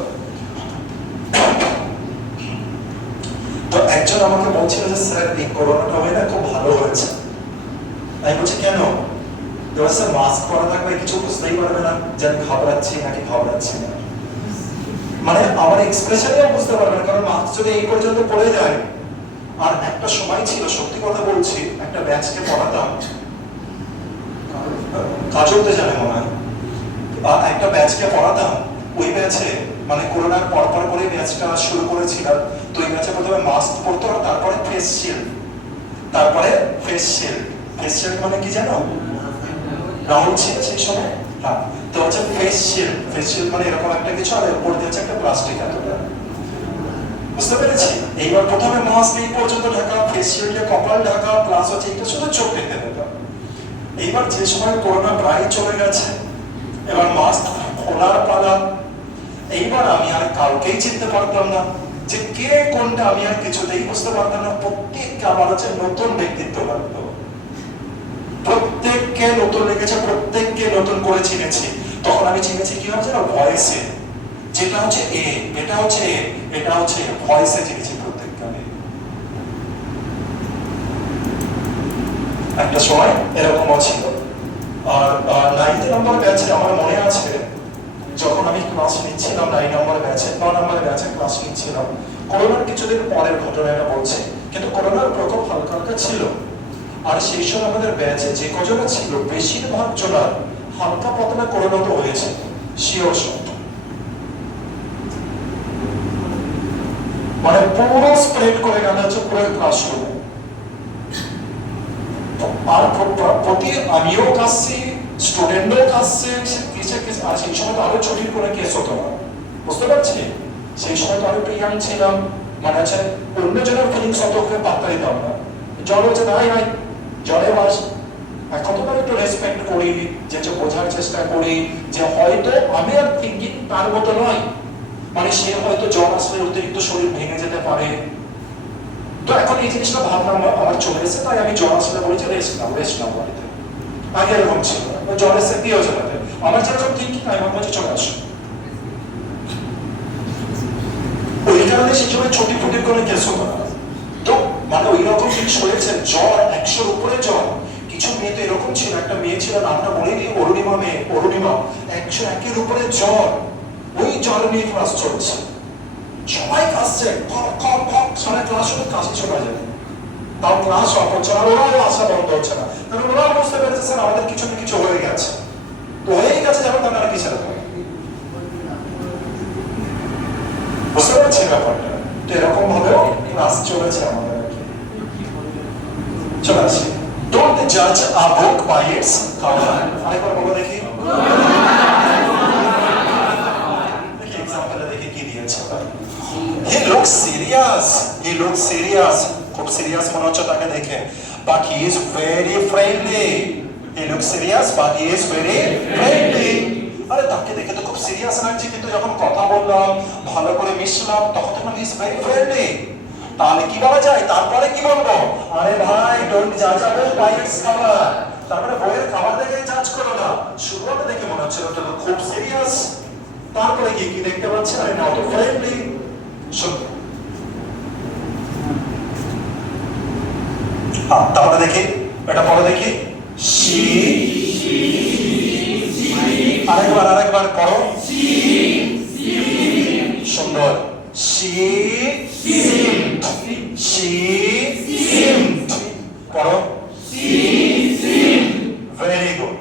তো একজন আমাকে বলছিল যে স্যার এই করোনাটা হয় না খুব ভালো হয়েছে। আমি বলছি কেন? স্যার মাস্ক পরা থাকবে, কিছু বুঝতেই পারবে না যে আমি ঘাবড়াচ্ছি নাকি ঘাবড়াচ্ছি না। মানে আমার এক্সপ্রেশনেও বুঝতে পারবে না, কারণ মাস্ক যদি এই পর্যন্ত পড়ে যায়। আর একটা সময় ছিল, সত্যি কথা বলছি, একটা ব্যাচকে পড়াতাম, কাজল তো জানে মনে হয়, একটা ব্যাচকে পড়াতাম। ওই ব্যাচে মানে করোনার পরপর করে ব্যাচটা শুরু করেছিলাম। তো ওই ব্যাচে প্রথমে মাস্ক পরতো, আর তারপরে ফেস শিল্ড, তারপরে ফেস শিল্ড। ফেস শিল্ড মানে কি জানো? রাউন্ড ছিল সেই সময়। হ্যাঁ, তো হচ্ছে ফেস শিল্ড। ফেস শিল্ড মানে এরকম একটা কিছু, আর উপর দিয়ে হচ্ছে একটা প্লাস্টিক এতটা। বুঝতে পেরেছি? এইবার প্রথমে মাস্ক এই পর্যন্ত ঢাকা, ফেস শিল্ডে কপাল ঢাকা, প্লাস হচ্ছে এটা শুধু চোখ দেখতে ঢাকা। এইবার যে সময় করোনা প্রায় চলে গেছে, এবার মাস্ক খোলার পালা। এইবার আমি আর কাউকেই চিনতে পারতাম না যে কে কোনটা, আমি আর কিছুতেই বুঝতে পারতাম না। প্রত্যেককে আমার হচ্ছে নতুন ব্যক্তিত্ব লাগতো, প্রত্যেককে নতুন লেগেছে, প্রত্যেককে নতুন করে চিনেছি। তখন আমি চিনেছি কি হচ্ছে না, ভয়েসে। যেটা হচ্ছে এ, এটা হচ্ছে এ, এটা হচ্ছে ভয়েসে চিনেছি প্রত্যেককে আমি। একটা সময় এরকমও ছিল। আর 9 নম্বর ব্যাচে আমার মনে আছে, যখন আমি ক্লাস নিচ্ছিলাম 9 নম্বর ব্যাচে, 9 নম্বর ব্যাচে ক্লাস নিচ্ছিলাম, করোনার কিছুদিন পরের ঘটনা এটা বলছি, কিন্তু করোনার প্রকোপ হালকা হালকা ছিল। আর সেই সময় আমাদের ব্যাচে যে কজনা ছিল বেশিরভাগ জনার হালকা পাতলা করোনা তো হয়েছে। শিওর শব্দ, মানে পুরো স্প্রেড করে গেল হচ্ছে পুরো ক্লাসরুমে। আর প্রতি আমিও কাঁদছি, স্টুডেন্টও কাঁদছে, আর সেই সময় তো আরো ছুটির করে কেস হতো না, বুঝতে পারছি। সেই সময় তো আরো একটু ইয়াং ছিলাম, মানে হচ্ছে অন্যজনের ফিলিংস অত করে পাত্তা দিতাম না। জ্বর হচ্ছে ভাই ভাই জ্বরে বাস, এখন তো একটু রেসপেক্ট করি, যে বোঝার চেষ্টা করি যে হয়তো আমি আর থিঙ্কিং তার মতো নয়, মানে সে হয়তো জ্বর আসলে অতিরিক্ত শরীর ভেঙে যেতে পারে। তো এখন এই জিনিসটা ভাবনা আমার চলে এসেছে, তাই আমি জ্বর আসলে বলেছি রেস্ট নাও বাড়িতে। আগে এরকম ছিল, জ্বর এসে দিয়েও যাবে, আমার যেরকম থিঙ্কিং আমি ভাবছি চলে আসো। ওই কারণে সেই সময় ছুটি ফুটির করে কেস হতো না। তো মানে ওই রকম জিনিস হয়েছে, জ্বর 100-র উপরে জ্বর। কিছু মেয়ে তো এরকম ছিল, একটা মেয়ে ছিল, নামটা বলে দিই, অরুণিমা মেয়ে, অরুণিমা, 101-এর উপরে জ্বর। ওই জ্বর নিয়ে ক্লাস চলছে, সবাই কাশছে, সারা ক্লাস শুধু কাশি শোনা যায়, তাও ক্লাস অফ হচ্ছে না, ওরাও আসা বন্ধ হচ্ছে না, কারণ ওরাও বুঝতে পেরেছে স্যার আমাদের কিছু না কিছু হয়ে গেছে। তো হয়ে গেছে যখন তারা কি ছেড়ে দেবে, বুঝতে পারছি ব্যাপারটা। তো এরকম ভাবেও ক্লাস চলেছে আমাদের আর কি। চলে আসি, ডোন্ট জাজ আ বুক বাই ইটস কভার। আরেকবার বলো দেখি, দেখি এক্সাম্পলটা দেখি কি দিয়েছে। He looks serious, খুব সিরিয়াস মনে হচ্ছে তাকে দেখে, but he is very friendly. He looks serious but he is very friendly. আরে তাকে দেখে তো খুব সিরিয়াস লাগছে, কিন্তু যখন কথা বললাম, ভালো করে মিশলাম, তখন তো he is very friendly। তাহলে কি বলা যায়, তারপরে কি বলবো, আরে ভাই ডোন্ট জাজ আ বুক বাই ইটস কভার। তারপরে বইয়ের কভার দেখে জাজ করো না, শুরুতে দেখে মনে হচ্ছে তো খুব সিরিয়াস, তারপরে কি দেখতে পাচ্ছি, আরে নট ফ্রেন্ডলি। তারপরে দেখি, এটা পরে দেখি, আরেকবার পড়ো, সুন্দর, পড়ো, ভেরি গুড।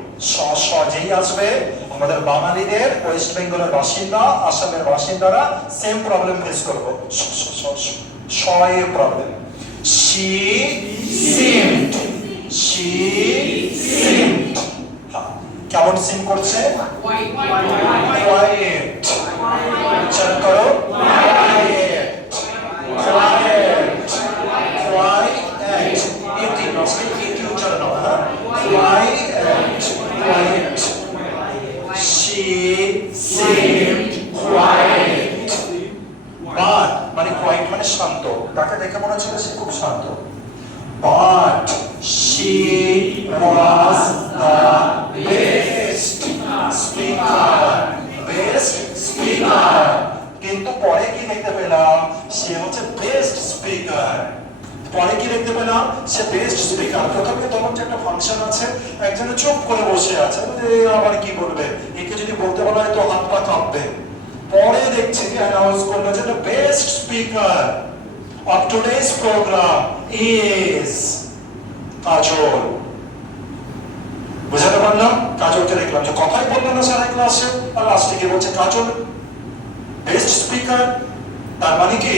যেই আসবে, আমাদের বাঙালিদের, ওয়েস্ট বেঙ্গলের বাসিন্দা, আসামের বাসিন্দারা সেম প্রবলেম ফেস করবো, প্রবলেম। She seemed. কেমন সিম করছে, quiet, উচ্চারণ করো, quiet, উচ্চারণ quiet, she seemed quiet, but মানে quiet মানে শান্ত, তাকে দেখে মনে হচ্ছিল সে খুব শান্ত, but she was the best speaker, কিন্তু পরে কি দেখতে পেলাম, সে হচ্ছে বেস্ট স্পিকার। পরে কি দেখতে পেলাম, সে বেস্ট স্পিকার। প্রথমে তখন যে একটা ফাংশন আছে, একজনে চুপ করে বসে আছে, আবার কি বলবে, একে যদি বলতে বলা হয় তো হাত পা কাঁপবে। পরে দেখছি যে অ্যানাউন্স করলো যে the best speaker of today's program is কাজল। বুঝাতে পারলাম, কাজলকে দেখলাম যে কথাই বললো না সারা ক্লাসে, আর লাস্টে গিয়ে বলছে কাজল বেস্ট স্পিকার। তার মানে কি,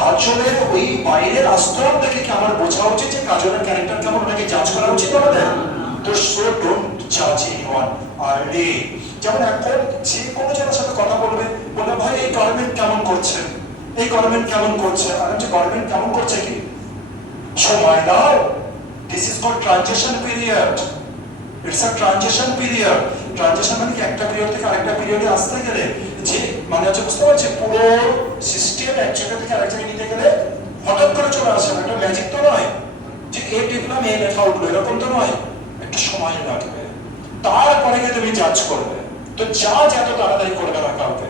কাজলের ওই বাইরের আস্তরণ দেখে কি আমার বোঝা উচিত যে কাজলের ক্যারেক্টার কেমন, ওটাকে জাজ করা উচিত আমাদের? তো সো ডোন্ট জাজ এনিওয়ান আর্লি। যেমন এখন যে কোনো জনের সাথে কথা বলবে, বলে ভাই এই গভর্নমেন্ট কেমন করছে, এই গভর্নমেন্ট কেমন করছে, আর যে গভর্নমেন্ট কেমন করছে কি, সময় দাও। This is called transition period, it's a transition period. Transition মানে কি, একটা পিরিয়ড থেকে আরেকটা পিরিয়ডে আসতে গেলে যে মানে হচ্ছে, বুঝতে পারছি, পুরো সিস্টেম এক জায়গা থেকে আরেক জায়গায় নিতে গেলে হঠাৎ করে চলে আসে না, একটা ম্যাজিক তো নয় যে এ টিপলাম এ লেখা উঠলো, এরকম তো নয়, একটু সময় লাগবে, তারপরে গিয়ে তুমি জাজ করবে। তো জাজ এত তাড়াতাড়ি করবে না কাউকে,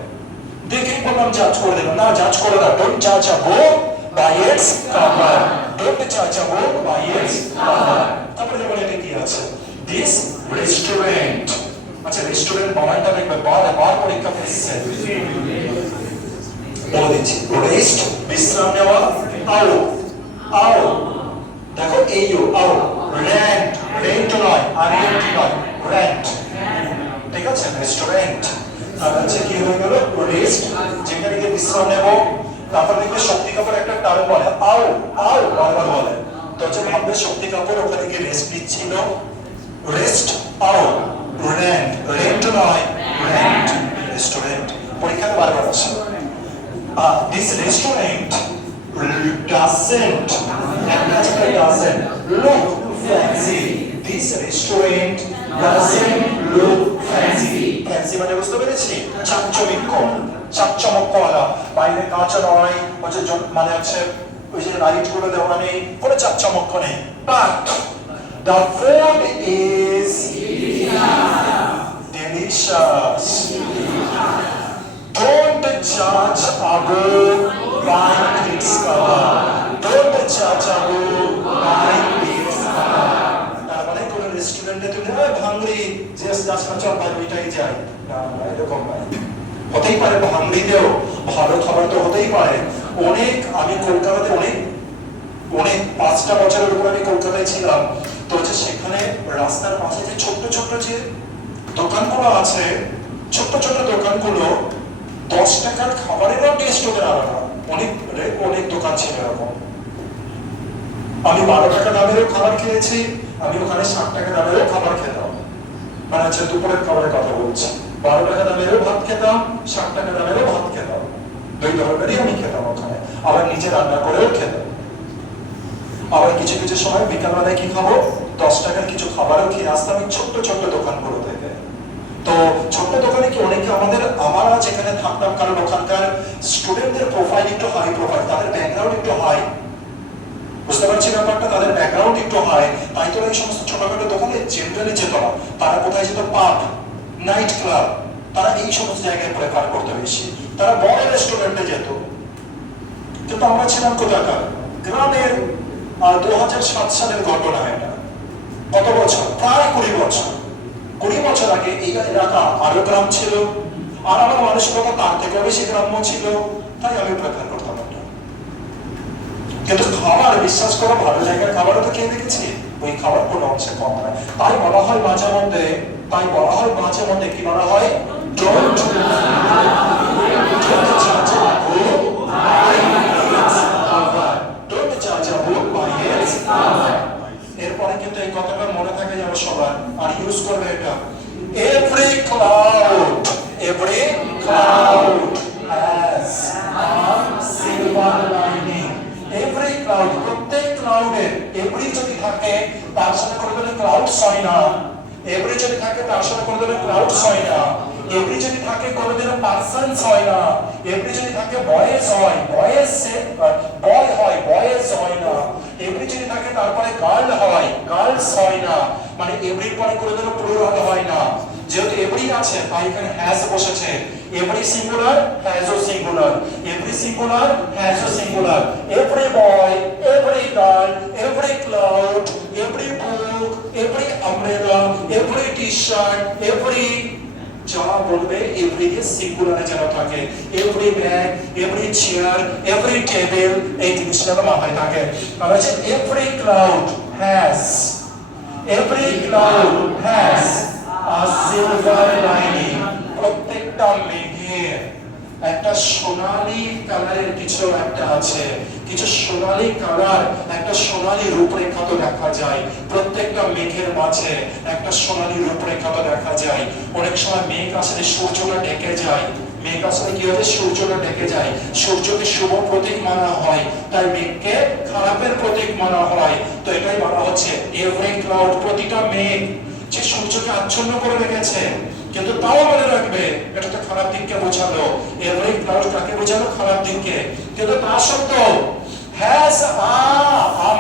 দেখেই বললাম জাজ করে দিলাম না, জাজ করে না। ডোন্ট জাজ আ book by its cover, don't জাজ আ বুক বাই ইটস কভার। তারপরে যেমন এটা কি আছে, দিস রেস্টুরেন্ট, আচ্ছা রেস্টুরেন্ট বানানটা দেখবে, বার পরীক্ষা এসেছে, বলে দিচ্ছি, রেস্ট বিশ্রাম নেওয়া, আও দেখো এইও, আও রেন্ট নয়, আর নয়, রেন্ট, ঠিক আছে, রেস্টুরেন্ট। হচ্ছে কি হয়ে গেল রেস্ট, যেখানে গিয়ে বিশ্রাম নেব। তারপর দেখবে শক্তি কাপড় একটা টার্ম বলে আও আও বারবার বলে, তো হচ্ছে ভাববে শক্তি কাপড় ওখানে গিয়ে রেস্ট নিচ্ছিল, রেস্ট আও রেন্ট, রেন্ট নয় রেন্ট, রেস্টুরেন্ট পরীক্ষাতে বারবার আসে। This restaurant doesn't look fancy. This restaurant doesn't look fancy. Fancy মানে বুঝতে পেরেছি? চাকচমকওয়ালা, বাইরে কাঁচা নয়, মানে হচ্ছে ওই যে লাইট গুলো দেওয়া নেই, কোনো চাকচমক নেই। But the food is delicious. Don't judge a book by its cover. Don't judge a book by its cover. তার মানে কোন রেস্টুরেন্টে তুমি ভাঙড়ি জাস্ট চল ভাই ওইটাই যাই, না এরকম নয়। হতেই পারে ভাঙড়িতেও ভালো খাবার তো হতেই পারে। আমি কলকাতাতে অনেক 5টা বছরের উপর আমি কলকাতায় ছিলাম, তো হচ্ছে সেখানে রাস্তার পাশে যে ছোট্ট ছোট্ট যে দোকানগুলো আছে, ছোট্ট ছোট্ট দোকানগুলো 10 টাকার খাবারেরও টেস্ট ওদের আলাদা। অনেক দোকান ছিল এরকম। আমি 12 টাকা দামেরও খাবার খেয়েছি, আমি ওখানে 60 টাকা দামেরও খাবার খেতাম, মানে হচ্ছে দুপুরের খাবারের কথা বলছি। 12 টাকা দামেরও ভাত খেতাম, 60 টাকা দামেরও ভাত খেতাম, দুই ধরনেরই আমি খেতাম ওখানে, আবার নিজে রান্না করেও খেতাম। আবার কিছু কিছু সময় বিকালবেলায় কি খাবো, 10 টাকার কিছু খাবারও খেয়ে আসতাম এই ছোট্ট ছোট্ট দোকানগুলো থেকে। তো ছোট্ট দোকানে কি অনেকে আমরা যেখানে থাকতাম, কারণ ওখানকার স্টুডেন্টদের প্রোফাইল একটু হাই প্রোফাইল, তাদের ব্যাকগ্রাউন্ড একটু হাই, বুঝতে পারছি ব্যাপারটা, তাদের ব্যাকগ্রাউন্ড একটু হাই, তাই তো এই সমস্ত ছোটখাটো দোকানে জেনারেলি যেত না। তারা কোথায় যেত, পাব, নাইট ক্লাব, তারা এই সমস্ত জায়গায় প্রেফার করতে বেশি, তারা বড় রেস্টুরেন্টে যেত। কিন্তু আমরা ছিলাম কোথাকার গ্রামের। 2007 সালের ঘটনা এটা, কত বছর, প্রায় 20 বছর আগে এই এলাকা আরো গ্রাম ছিল, আর আমার মানসিকতা তার থেকেও বেশি গ্রাম্য ছিল, তাই আমি প্রেফার করতাম এটা। কিন্তু খাবার, বিশ্বাস করো, ভালো জায়গার খাবারও তো খেয়ে দেখেছি, ওই খাবার কোনো অংশে কম নয়। তাই বলা হয় মাঝে মধ্যে কি বলা হয়, ডোন্ট জাজ আ বুক বাই ইটস কভার। এরপরে কিন্তু এই কথাটা মনে থাকে যাবে সবার, আর ইউজ করবে এটা। Every cloud has a silver lining. Every cloud, প্রত্যেক ক্লাউডের every যদি থাকে তার সাথে করে দিলে ক্লাউডস হয় না। every যদি থাকে তার সাথে করে দিলে ক্লাউডস হয় না। every যদি থাকে করে দিলে পারসনস হয় না। every যদি থাকে বয়েজ হয়, বয় হয়, বয়েজ হয় না। every যদি থাকে তারপরে গার্ল হয়, গার্লস হয় না। মানে every পরে করে দিলে প্লুরাল হয় না। যেহেতু every আছে তাই এখানে has বসেছে। every singular has a singular, every singular has a singular. every boy, every girl, every cloud, every book, every umbrella, every t-shirt, every যা বলবে every দিয়ে সিঙ্গুলারে যেন থাকে। every bag, every chair, every table, এই জিনিসটা মাথায় থাকে। আর হচ্ছে every cloud has a silver lining. প্রত্যেকটা মেঘের একটা সোনালী কালারের কিছু একটা আছে, কিছু সোনালী কালার, একটা সোনালী রূপরেখা তো দেখা যায়। প্রত্যেকটা মেঘের মাঝে একটা সোনালী রূপরেখা তো দেখা যায়। অনেক সময় মেঘ আসলে সূর্যটা ঢেকে যায়, মেঘ আসলে কি হয়, সূর্যটা ঢেকে যায়। সূর্যকে শুভ প্রতীক মানা হয়, তাই মেঘকে খারাপের প্রতীক মানা হয়। তো এটাই বলা হচ্ছে এভরি ক্লাউড, প্রতিটা মেঘ যে সূর্যকে আচ্ছন্ন করে রেখেছে, কিন্তু তাও মনে রাখবে এটা তো খারাপ দিককে বোঝালো। এভরি ক্লাউড কাকে বোঝালো, খারাপ দিককে। কিন্তু তা সত্ত্বেও হ্যাজ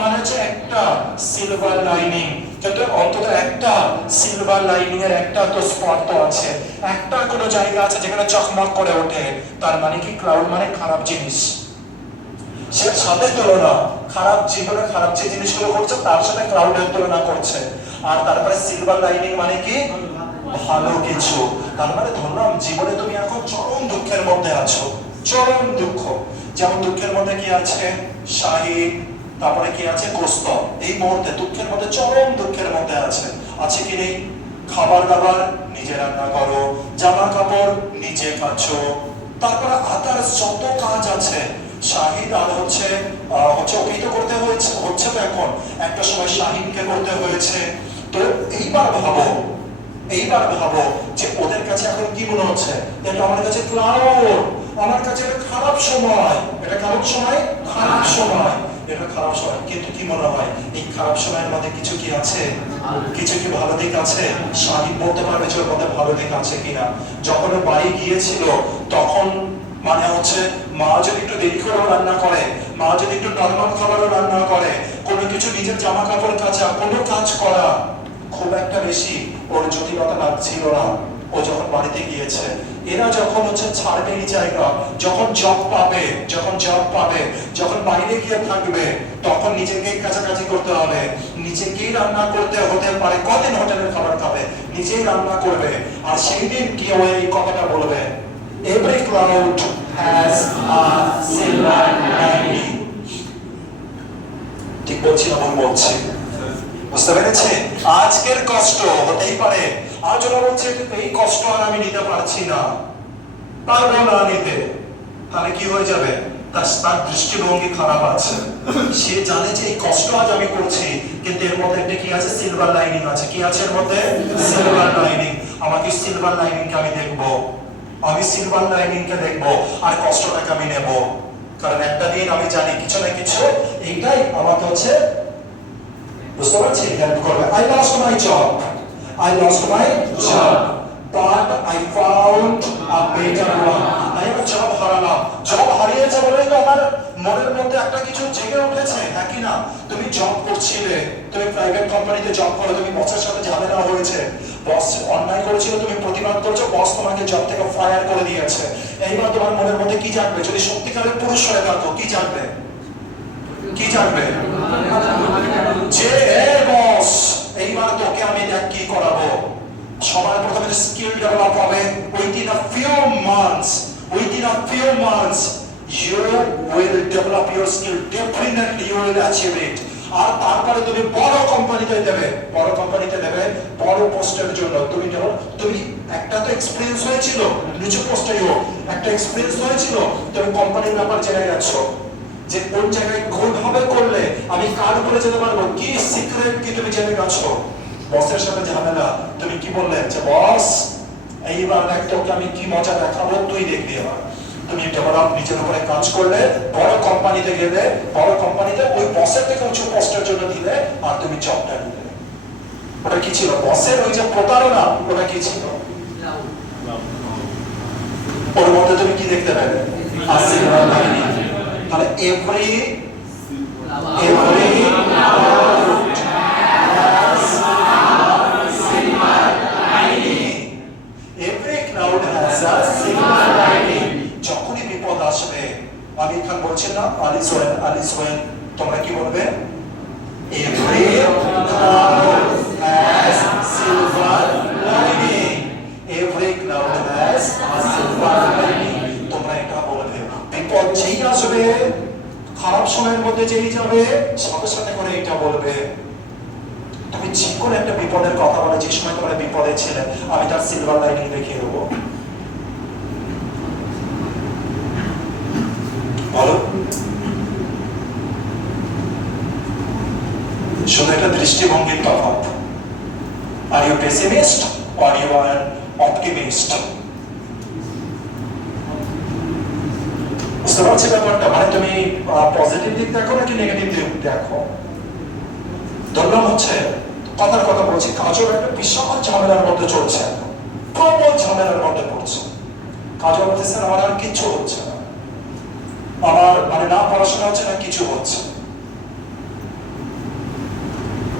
মানে হচ্ছে একটা সিলভার লাইনিং, কিন্তু অন্তত একটা সিলভার লাইনিং এর একটা তো স্পট তো আছে, একটা কোনো জায়গা আছে যেখানে চকমক করে ওঠে। তার মানে কি, ক্লাউড মানে খারাপ জিনিস, সে সাথে তুলনা, খারাপ জীবনে খারাপ যে জিনিসগুলো করছে তার সাথে ক্লাউডের তুলনা করছে। আর তারপরে সিলভার লাইনিং মানে কি, ভালো কিছু। তার মানে ধরলাম জীবনে তুমি এখন চরম দুঃখের মধ্যে আছো, চরম দুঃখ। যেমন দুঃখের মধ্যে কি আছে, শাহিদ, তারপরে কি আছে, কৌস্তব। এই মুহূর্তে দুঃখের মধ্যে, চরম দুঃখের মধ্যে আছে কি নেই, খাবার দাবার নিজে রান্না করো, জামা কাপড় নিজে কাচো, তারপরে আদার যত কাজ আছে শাহিদ আর হচ্ছে ওকেই তো করতে হচ্ছে তো এখন একটা সময় শাহিদকে করতে হয়েছে। তো এইবার ভাবো যে ওদের কাছে এখন কি মনে হচ্ছে, এটা আমার কাছে ক্লাউড, আমার কাছে এটা খারাপ সময়, এটা খারাপ সময়, এটা খারাপ সময়। কিন্তু কি মনে হয় এই খারাপ সময়ের মধ্যে কিছু কি আছে, কিছু কি ভালো দিক আছে? শাহিদ বলতে পারবে যে ওর মধ্যে ভালো দিক আছে কিনা। যখন ও বাড়ি গিয়েছিল তখন মানে হচ্ছে মা যদি একটু দেরি করে রান্না করে, মা যদি একটু নরমাল খাবারও রান্না করে, কোনো কিছু নিজের জামা কাপড় কাচা, কোনো কাজ করা খুব একটা বেশি ওর জটিলতা লাগছিল না। ও যখন বাড়িতে গিয়েছে, এরা যখন হচ্ছে ছাড়বে এই জায়গা, যখন জব পাবে, যখন বাইরে গিয়ে থাকবে, তখন নিজেকেই কাছাকাছি করতে হবে, নিজেকেই রান্না করতে হতে পারে। কদিন হোটেলের খাবার খাবে, নিজেই রান্না করবে। আর সেই দিন কি ও এই কথাটা বলবে, every cloud has a silver lining। ঠিক বলছি না ভুল বলছি? বুঝতে পেরেছে? আজকের কষ্ট হতেই পারে আজ ওরা বলছে এই কষ্ট আর আমি নিতে পারছি না, পারবো না নিতে, তাহলে কি হয়ে যাবে? তার দৃষ্টিভঙ্গি খারাপ আছে। সে জানে যে এই কষ্ট আজ আমি করছি, কিন্তু এর মধ্যে একটা কি আছে, সিলভার লাইনিং আছে। কি আছে এর মধ্যে? Silver lining. আমাকে সিলভার লাইনিংকে আমি দেখবো, আমি সিলভার লাইনিংকে দেখবো, আর কষ্টটাকে আমি নেব। কারণ একটা দিন আমি জানি কিছু না কিছু এইটাই আমাকে হচ্ছে, বুঝতে পারছি, হেল্প করবে। I lost my job, but I found a better one। আমি একটা জব হারালাম, জব হারিয়েছে বলেই তো আমার মনের মধ্যে একটা কিছু জেগে উঠেছে, নাকি না? তুমি জব করছিলে, তুমি প্রাইভেট কোম্পানিতে জব করো, তুমি বসের সাথে ঝামেলা হয়েছে, বস অন্যায় করেছিল, তুমি প্রতিবাদ করেছো, বস তোমাকে জব থেকে ফায়ার করে দিয়েছে। এইবার তোমার মনের মধ্যে কি জাগবে? যদি সত্যিকারের পুরুষ হয়ে থাকো, কি জাগবে? যে বস এইবার তোকে আমি দেখ কি করাবো। সবার প্রথমে স্কিল ডেভেলপ হবে। within a few months you will develop your skill, definitely you will achieve it। আর তারপরে তুমি বড় কোম্পানিতে দেবে, বড় পোস্টের জন্য। তুমি একটা তো এক্সপেরিয়েন্স হয়েছিল, নিচু পোস্টে হোক, একটা এক্সপেরিয়েন্স হয়েছিল, তুমি কোম্পানির ব্যাপার জেনে গেছো যে কোন জায়গায় কোনভাবে করলে আমি কার উপরে যেতে পারবো, কি সিক্রেট কি তুমি জেনে গেছো। বসের সাথে ঝামেলা, তুমি কি বললে যে বস এইবার দেখ তোকে আমি কি মজা দেখাবো, তুই দেখবি। এবার তুমি ডেভেলপ নিজের উপরে কাজ করলে, বড় কোম্পানিতে গেলে, বড় কোম্পানিতে ওই বসের থেকে উঁচু পোস্টের জন্য দিলে, আর তুমি জবটা নিলে। ওটা কি ছিল? বসের ওই যে প্রতারণা, ওটা কি ছিল? ওর মধ্যে তুমি কি দেখতে পেলে? তাহলে every cloud has a silver lining। যখনই বিপদ আসবে, আমির খান বলছেন না, আলিস ওয়েন, তোমরা কি বলবে? every cloud has silver lining, every cloud has a silver lining। তোমরা এটা বলবে, বিপদ যেই আসবে, খারাপ সময়ের মধ্যে যেই যাবে, সাথে সাথে করে এটা বলবে। তুমি যে কোনো একটা বিপদের কথা বলে, যে সময় তোমরা বিপদে ছিলে, আমি তার সিলভার লাইনিং দেখিয়ে দেবো। বলো, শুধু একটা দৃষ্টিভঙ্গির তফাৎ। Are you pessimist or you are optimist? বুঝতে পারছি ব্যাপারটা? মানে তুমি পজিটিভ দিক দেখো নাকি নেগেটিভ দিক দেখো? ধরলাম হচ্ছে কথার কথা বলছি, কাজল একটা বিশাল ঝামেলার মধ্যে চলছে, প্রবল ঝামেলার মধ্যে পড়ছে। কাজল বলতেছেন আমার আর কিচ্ছু হচ্ছে না, আমার মানে না পড়াশোনা হচ্ছে না কিছু হচ্ছে।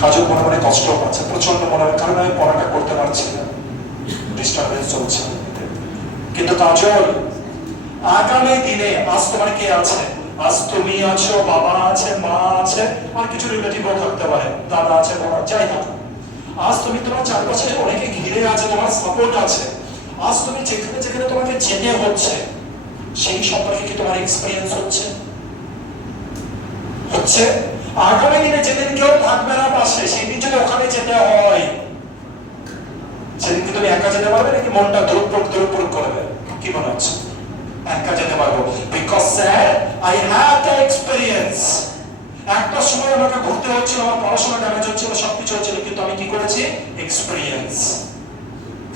কাজল মনে মনে কষ্ট পাচ্ছে, প্রচন্ড মনে হয়, কারণ আমি পড়াটা করতে পারছি না, ডিস্টারবেন্স চলছে। কিন্তু কাজল, আগামী দিনে আজ তোমার কে আছে? আজ তুমি আছো, বাবা আছে, মা আছে, আর কিছু রিলেটিভও থাকতে পারে, দাদা আছে, বাবা, যাই থাকুক। আজ তুমি তোমার চারপাশে অনেকে ঘিরে আছে, তোমার সাপোর্ট আছে। আজ তুমি যেখানে যেখানে তোমাকে যেতে হচ্ছে, সেই সম্পর্কে কি তোমার এক্সপিরিয়েন্স হচ্ছে? আগামী দিনে যেদিন কেউ থাকবে না পাশে, সেই দিন যদি ওখানে যেতে হয়, সেদিন কি তুমি একা যেতে পারবে নাকি মনটা দ্রুপ করবে? কি মনে হচ্ছে? একা যেতে পারবো, because sir I have the experience. একটা সময় আমাকে ঘুরতে হচ্ছিল, আমার পড়াশোনা ড্যামেজ হচ্ছিল, সবকিছু হচ্ছিল, কিন্তু আমি কি করেছি? এক্সপেরিয়েন্স।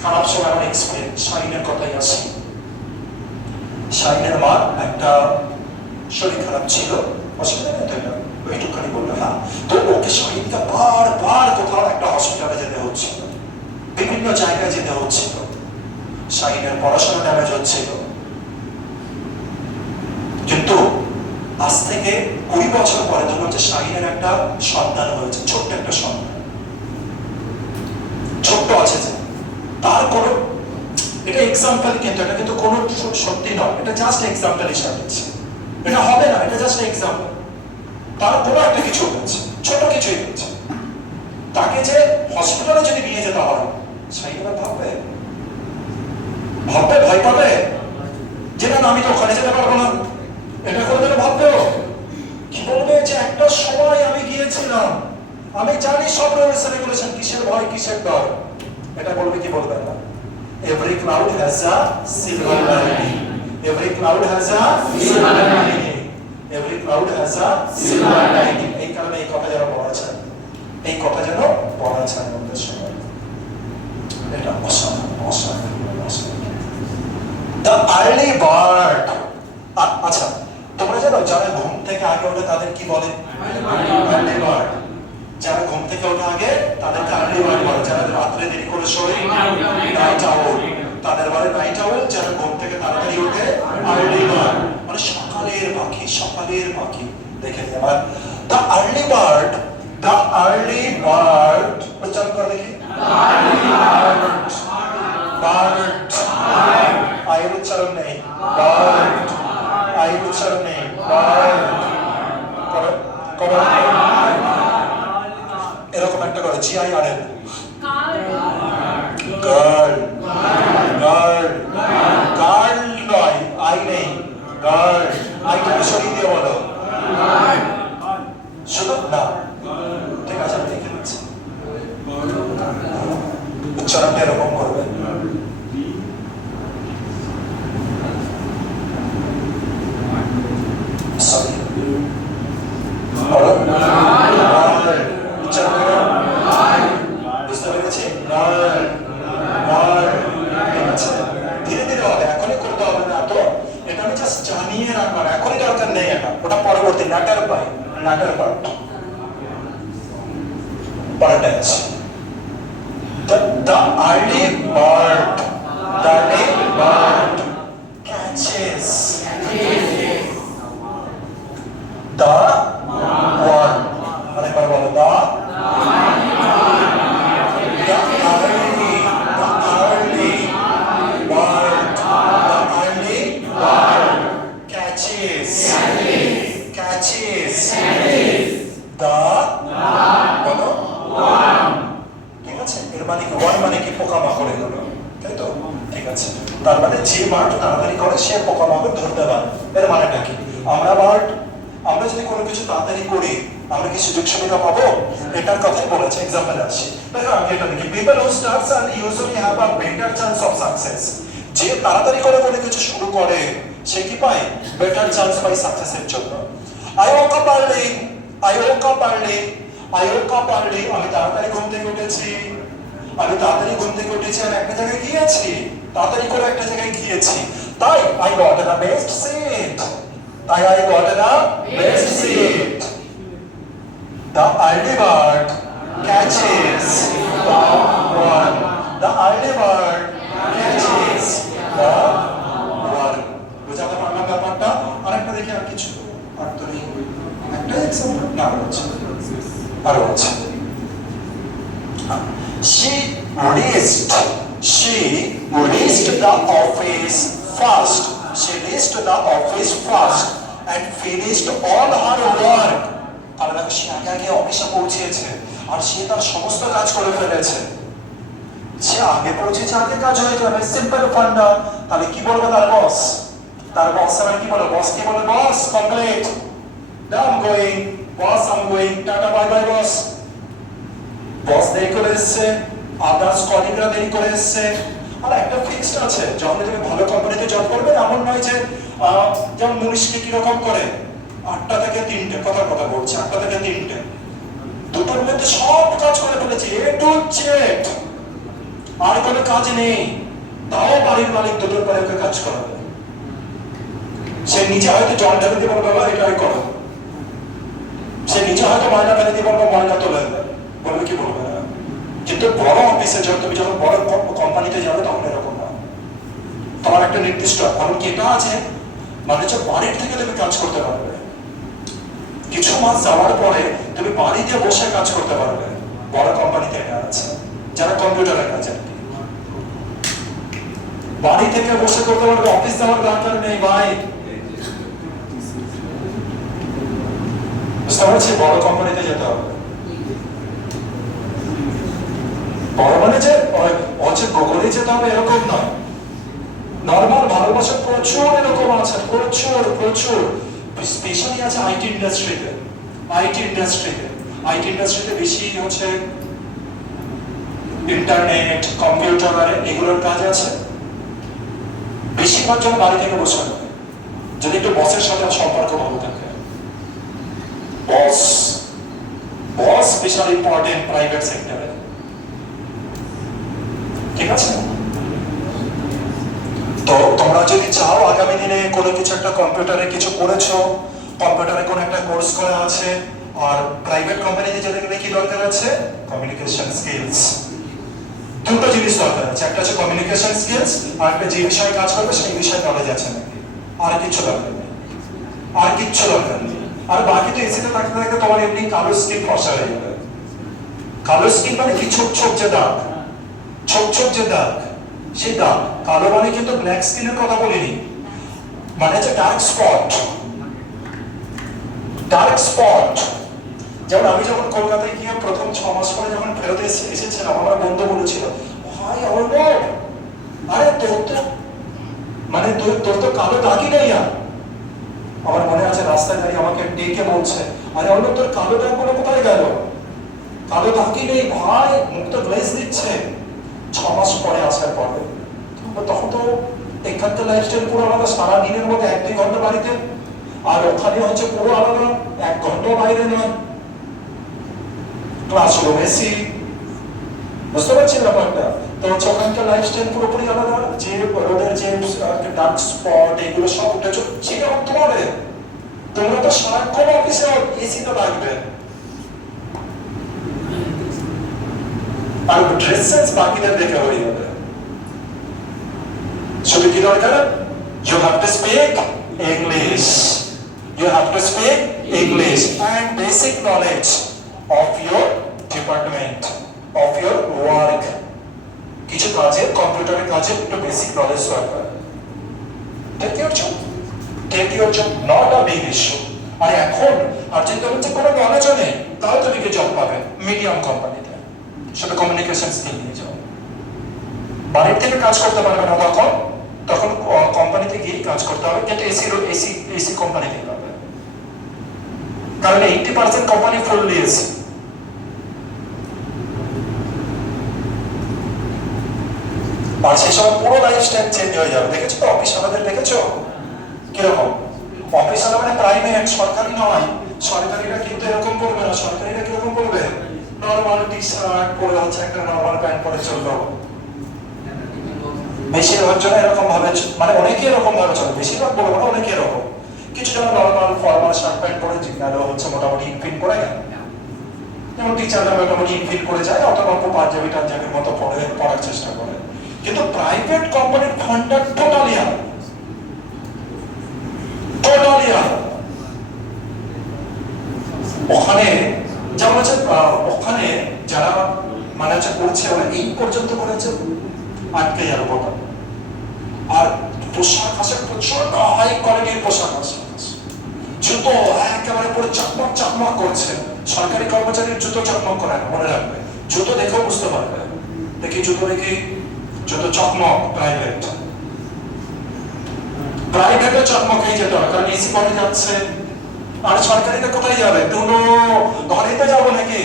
খারাপ সময় আমার এক্সপেরিয়েন্স। শাহিনের কথাই আসি। শাহিনের মা একটা শরীর খারাপ ছিল, অসুবিধা নেই তো, এটা ওইটুখানি বললো। হ্যাঁ, তো ওকে শাহিনকে বারবার কোথাও একটা হসপিটালে যেতে হচ্ছিল, বিভিন্ন জায়গায় যেতে হচ্ছিল। শাহিনের পড়াশোনা ড্যামেজ হচ্ছিল, কিন্তু আজ থেকে 20 বছর পরে ধরুন যে শাহিনের একটা সন্তান হয়েছে, ছোট্ট একটা সন্তান, ছোট্ট আছে যে, তার কোনো, এটা এক্সাম্পল, কিন্তু এটা কিন্তু কোনো সত্যি নয়, এটা জাস্ট এক্সাম্পল হিসাবে দিচ্ছি, এটা হবে না, এটা জাস্ট এক্সাম্পল। তার কোনো একটা কিছু হয়েছে, ছোট কিছুই হয়েছে, তাকে যে হসপিটালে যদি নিয়ে যেতে হয়, শাহিন ভাববে, ভয় পাবে যে না আমি তো ওখানে যেতে পারবো না, এটা করে দিলে ভাববেও কি বলবে যে একটা সময় আমি গিয়েছিলাম, আমি জানি সব রুলস রেগুলেশন, কিসের ভয় কিসের ডর, এটা বলবে কি বলবে না? Every cloud has a silver lining, every cloud has a silver lining, every cloud has a silver lining. এই কারণে এই কথা যেন বলা যায়, এই কথা যেন বলা যায় আমাদের সময়। এটা অসাধারণ। The early bird. আচ্ছা, তোমরা জানো যারা ঘুম থেকে আগে ওঠে তাদের কি বলে? Early bird. যারা ঘুম থেকে ওঠে আগে তাদেরকে আর্লি বার্ড বলে। যারা রাত্রে দেরি করে শোয় নাইট আউল, তাদের বলে নাইট আউল। যারা ঘুম থেকে তাড়াতাড়ি ওঠে আর্লি বার্ড, মানে সকালের পাখি, সকালের পাখি। দেখে নিই আমার the early bird, the early bird উচ্চারণ করে দেখি। বার্ড, আয়ের উচ্চারণ নেই, বার্ড, আয়ের উচ্চারণ নেই, বার্ড। এরকম একটা করে GIRL, গার্ল, গার্ল, গার্ল নয়, আই নেই, গার্ল, আইটাকে সরিয়ে দিয়ে বলো শুধু না, ঠিক আছে আমি দেখে নিচ্ছি, উচ্চারণটা এরকম করবে। সরি, বুঝতে পেরেছি? ধীরে ধীরে হবে, এখনই করতে হবে না তো, এটা আমি জাস্ট জানিয়ে রাখবার, এখনই দরকার নেই, এটা ওটা পরবর্তী নাটার পাই, নাটার পার্ট পরেরটা আছে। The early bird, the early bird catches the worm. আরেকবার বলো, the early bird catches the বলো worm. ঠিক আছে, এর মানে কি? ওয়ার্ম মানে কি? পোকামাকড়, এগুলো, তাই তো? ঠিক আছে, তার মানে যে বার্ড তাড়াতাড়ি করে সে পোকামাকড় ধরতে পারে। এর মানেটা কি? আমরা যদি কোনো কিছু তাড়াতাড়ি করি আমরা কি সুযোগ সুবিধা পাবো? এটার কথাই বলেছে। এক্সাম্পলে আসি, দেখো আমি এটা দেখি, people who starts and usually have a better chance of success. যে তাড়াতাড়ি করে কোনো কিছু শুরু করে সে কি পায়? বেটার চান্স পায় সাকসেসের জন্য। I woke up early, আমি তাড়াতাড়ি ঘুম থেকে উঠেছি, আমি একটা জায়গায় গিয়েছি, তাড়াতাড়ি করে একটা জায়গায় গিয়েছি, তাই I got a best seat, The early bird catches the worm. The early bird catches the worm. বুঝাতে পারলাম ব্যাপারটা? আরেকটা দেখি, আর কিছু আর তো নেই, একটা এক্সাম্পল না, আরো আছে। She reached the office first and finished all her work. তাহলে দেখো সে আগে অফিসে পৌঁছেছে আর সে তার সমস্ত কাজ করে ফেলেছে। সে আগে পৌঁছেছে, আগে কাজ হয়ে যাবে, সিম্পল ফান্ডা। তাহলে কি বলবে তার বস? আবার কি বলে? বস কি বলে? Boss complete, I'm going, tata bye bye boss. Boss দেরি করে এসছে, আদার্স কলিগরা দেরি করে এসছে। আর একটা ফিক্সড আছে, যখন তুমি ভালো কোম্পানিতে জব করবে এমন নয় যে যেমন মুনিশকে কিরকম করে 8টা থেকে 3টে, কথা বলছে 8টা থেকে 3টে, দুটোর মধ্যে সব কাজ করে ফেলেছে এ টু জেড, আর কোনো কাজ নেই, তাও বাড়ির মালিক দুটোর পরে ওকে কাজ করাবে। সে নিজে হয়তো জল ঢেলে দিয়ে বলবে বাবা এটাই করো, সে নিজে হয়তো ময়লা ফেলে দিয়ে বলবে ময়লা তোলে, বলবে কি বলবে না। কিন্তু বড় অফিসে তুমি যখন বড় কোম্পানিতে যাবে তখন এরকম না, তোমার একটা নির্দিষ্ট এমনকি এটা আছে মানে হচ্ছে বাড়ির থেকে তুমি কাজ করতে পারবে, কিছু মাস যাওয়ার পরে তুমি বাড়িতে বসে কাজ করতে পারবে। বড় কোম্পানিতে এটা আছে, যারা কম্পিউটারের কাজ আর কি, বাড়ি থেকে বসে করতে পারবে, অফিস যাওয়ার দরকার নেই ভাই। বুঝতে পারছি, বড় কোম্পানিতে যেতে হবে। বড় মানে যে হচ্ছে প্রগতি যেতে হবে এরকম নয়, নর্মাল ভালোবাসা প্রচুর এরকম আছে, প্রচুর স্পেশালি আছে আইটি ইন্ডাস্ট্রিতে। আইটি ইন্ডাস্ট্রিতে বেশি হচ্ছে ইন্টারনেট, কম্পিউটার এগুলোর কাজ আছে। বেশিরভাগ জন বাড়ি থেকে বসে হবে, যদি একটু বসের সাথে সম্পর্ক ভালো থাকে। বস স্পেশাল ইম্পর্টেন্ট প্রাইভেট সেক্টরে, ঠিক আছে? তো তোমরা যদি চাও আগামী দিনে কোনো কিছু একটা কম্পিউটারে কিছু করেছো, কম্পিউটারে কোনো একটা কোর্স করা আছে, আর প্রাইভেট কোম্পানিতে যেতে গেলে কি দরকার আছে? Communication skills. দুটো জিনিস দরকার আছে, একটা হচ্ছে কমিউনিকেশন স্কিলস, আর একটা যে বিষয়ে কাজ করবে সেই বিষয়ে নলেজ আছে নাকি, আর কিচ্ছু দরকার নেই, আর বাকি তো এসিতে থাকতে থাকতে তোমার এমনি কালো স্কিন ফসা হয়ে যাবে। কালো স্কিন মানে কি? ছোপ যে দাগ, যে দাগ, সেই দাগ। কালো মানে কিন্তু ব্ল্যাক স্কিনের কথা বলিনি, মানে হচ্ছে ডার্ক স্পট। যেমন আমি যখন কলকাতায় গিয়ে প্রথম 6 মাস পরে যখন ফেরত এসেছিলাম, আমার বন্ধু বলেছিল ভাই আরে তোর তো কালো দাগই নেই। আর আমার মনে আছে রাস্তায় দাঁড়িয়ে আমাকে ডেকে বলছে, আরে তোর কালো দাগ গুলো কোথায় গেল? কালো দাগই নেই ভাই, মুখ তো গ্লেজ দিচ্ছে। 6 মাস পরে আসার পরে তখন তো এখানকার লাইফস্টাইল পুরো আলাদা, সারাদিনের মধ্যে 1-2 ঘন্টা বাড়িতে, আর ওখানে হচ্ছে পুরো আলাদা, 1 ঘন্টা বাইরে নয়, ক্লাসরুম এসি। বুঝতে পারছেন ব্যাপারটা? তো হচ্ছে ওখানকার লাইফস্টাইল পুরোপুরি আলাদা, যে রোডের যে ডার্ক স্পট এগুলো সব উঠেছে, সেটা তোমাদের। তোমরা তো সারাক্ষণ অফিসে এসিতে থাকবে, আর ড্রেস সেন্স বাকিদের দেখে হয়ে যাবে। শুধু কি দরকার? You have to speak English and basic knowledge of your department, of your work. কিছু কাজে, কম্পিউটারের কাজে একটু বেসিক নলেজ দরকার। Take your job, not a big issue. আর এখন আর যদি তোমার কোনো নলেজও নেই, তাও তুমি কি জব পাবে মিডিয়াম কোম্পানিতে, শুধু কমিউনিকেশন স্কিল নিয়ে যাও। বাড়ির থেকে কাজ করতে পারবে না, তখন কোম্পানিতে গিয়ে কাজ করতে হবে, কিন্তু এসি কোম্পানিতে পাবে, কারণ 80% কোম্পানি ফুললি এসি। আর সেই সময় পুরো লাইফস্টাইল চেঞ্জ হয়ে যাবে। দেখেছো তো অফিস আমাদের, দেখেছো কিরকম? অফিস মানে প্রাইভেট, সরকারি নয়। সরকারিরা কিন্তু এরকম করবে না, সরকারিরা কিরকম করবে? নর্মাল টি শার্ট পরে হচ্ছে, একটা নর্মাল প্যান্ট পরে চললো। বেশিরভাগ জন এরকম ভাবে, মানে অনেকে এরকম ভাবে চলে, বেশিরভাগ বলবো না, অনেকে এরকম। কিছু জন নর্মাল ফর্মাল শার্ট প্যান্ট পরে গেল হচ্ছে মোটামুটি ইনফিট করে, যেমন টিচাররা মোটামুটি ইনফিট করে যায়, অথবা পাঞ্জাবির মতো পড়ার চেষ্টা করে। কিন্তু প্রাইভেট কোম্পানির ফান্ডটা টোটালি আলাদা। ওখানে যেমন হচ্ছে, ওখানে যারা মানে হচ্ছে করছে, ওরা এই পর্যন্ত করেছে আটকে যাবে বোটা। আর পোশাক আছে প্রচন্ড হাই কোয়ালিটির পোশাক আছে, জুতো একেবারে পুরো চকমক করছে। সরকারি কর্মচারীর জুতো চকমক করে না, মনে রাখবে, জুতো দেখেও বুঝতে পারবে। জুতো চকমক। প্রাইভেটে চকমক হয়ে যেতে হবে, কারণ এসি পরে যাচ্ছে। আর সরকারিতে কোথায় যাবে? ঘরেতে যাবো নাকি?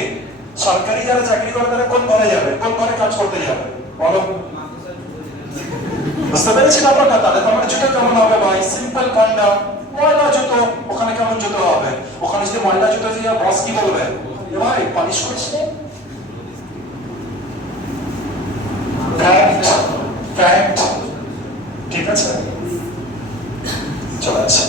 সরকারি যারা চাকরি করে তারা কোন ঘরে যাবে, কোন ঘরে কাজ করতে যাবে বলো? বুঝতে পেরেছি ব্যাপারটা? তাহলে তোমার জুতো কেমন হবে ভাই? সিম্পল কান্ডা, ময়লা জুতো। ওখানে কেমন জুতো হবে? ওখানে যদি ময়লা জুতো দিয়ে বস কি বলবে? এ ভাই পালিশ করিস নি? Fact, fact. ঠিক আছে, চলে আসে।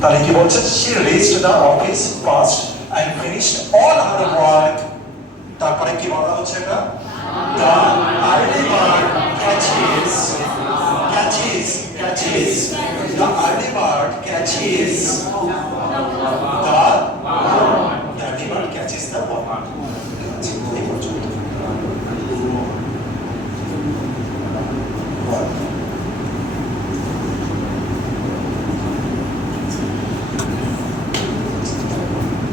তাহলে কি বলছে? she reached the office fast and finished all her work. তারপরে কি বলা হচ্ছে এটা? the early bird catches the early bird catches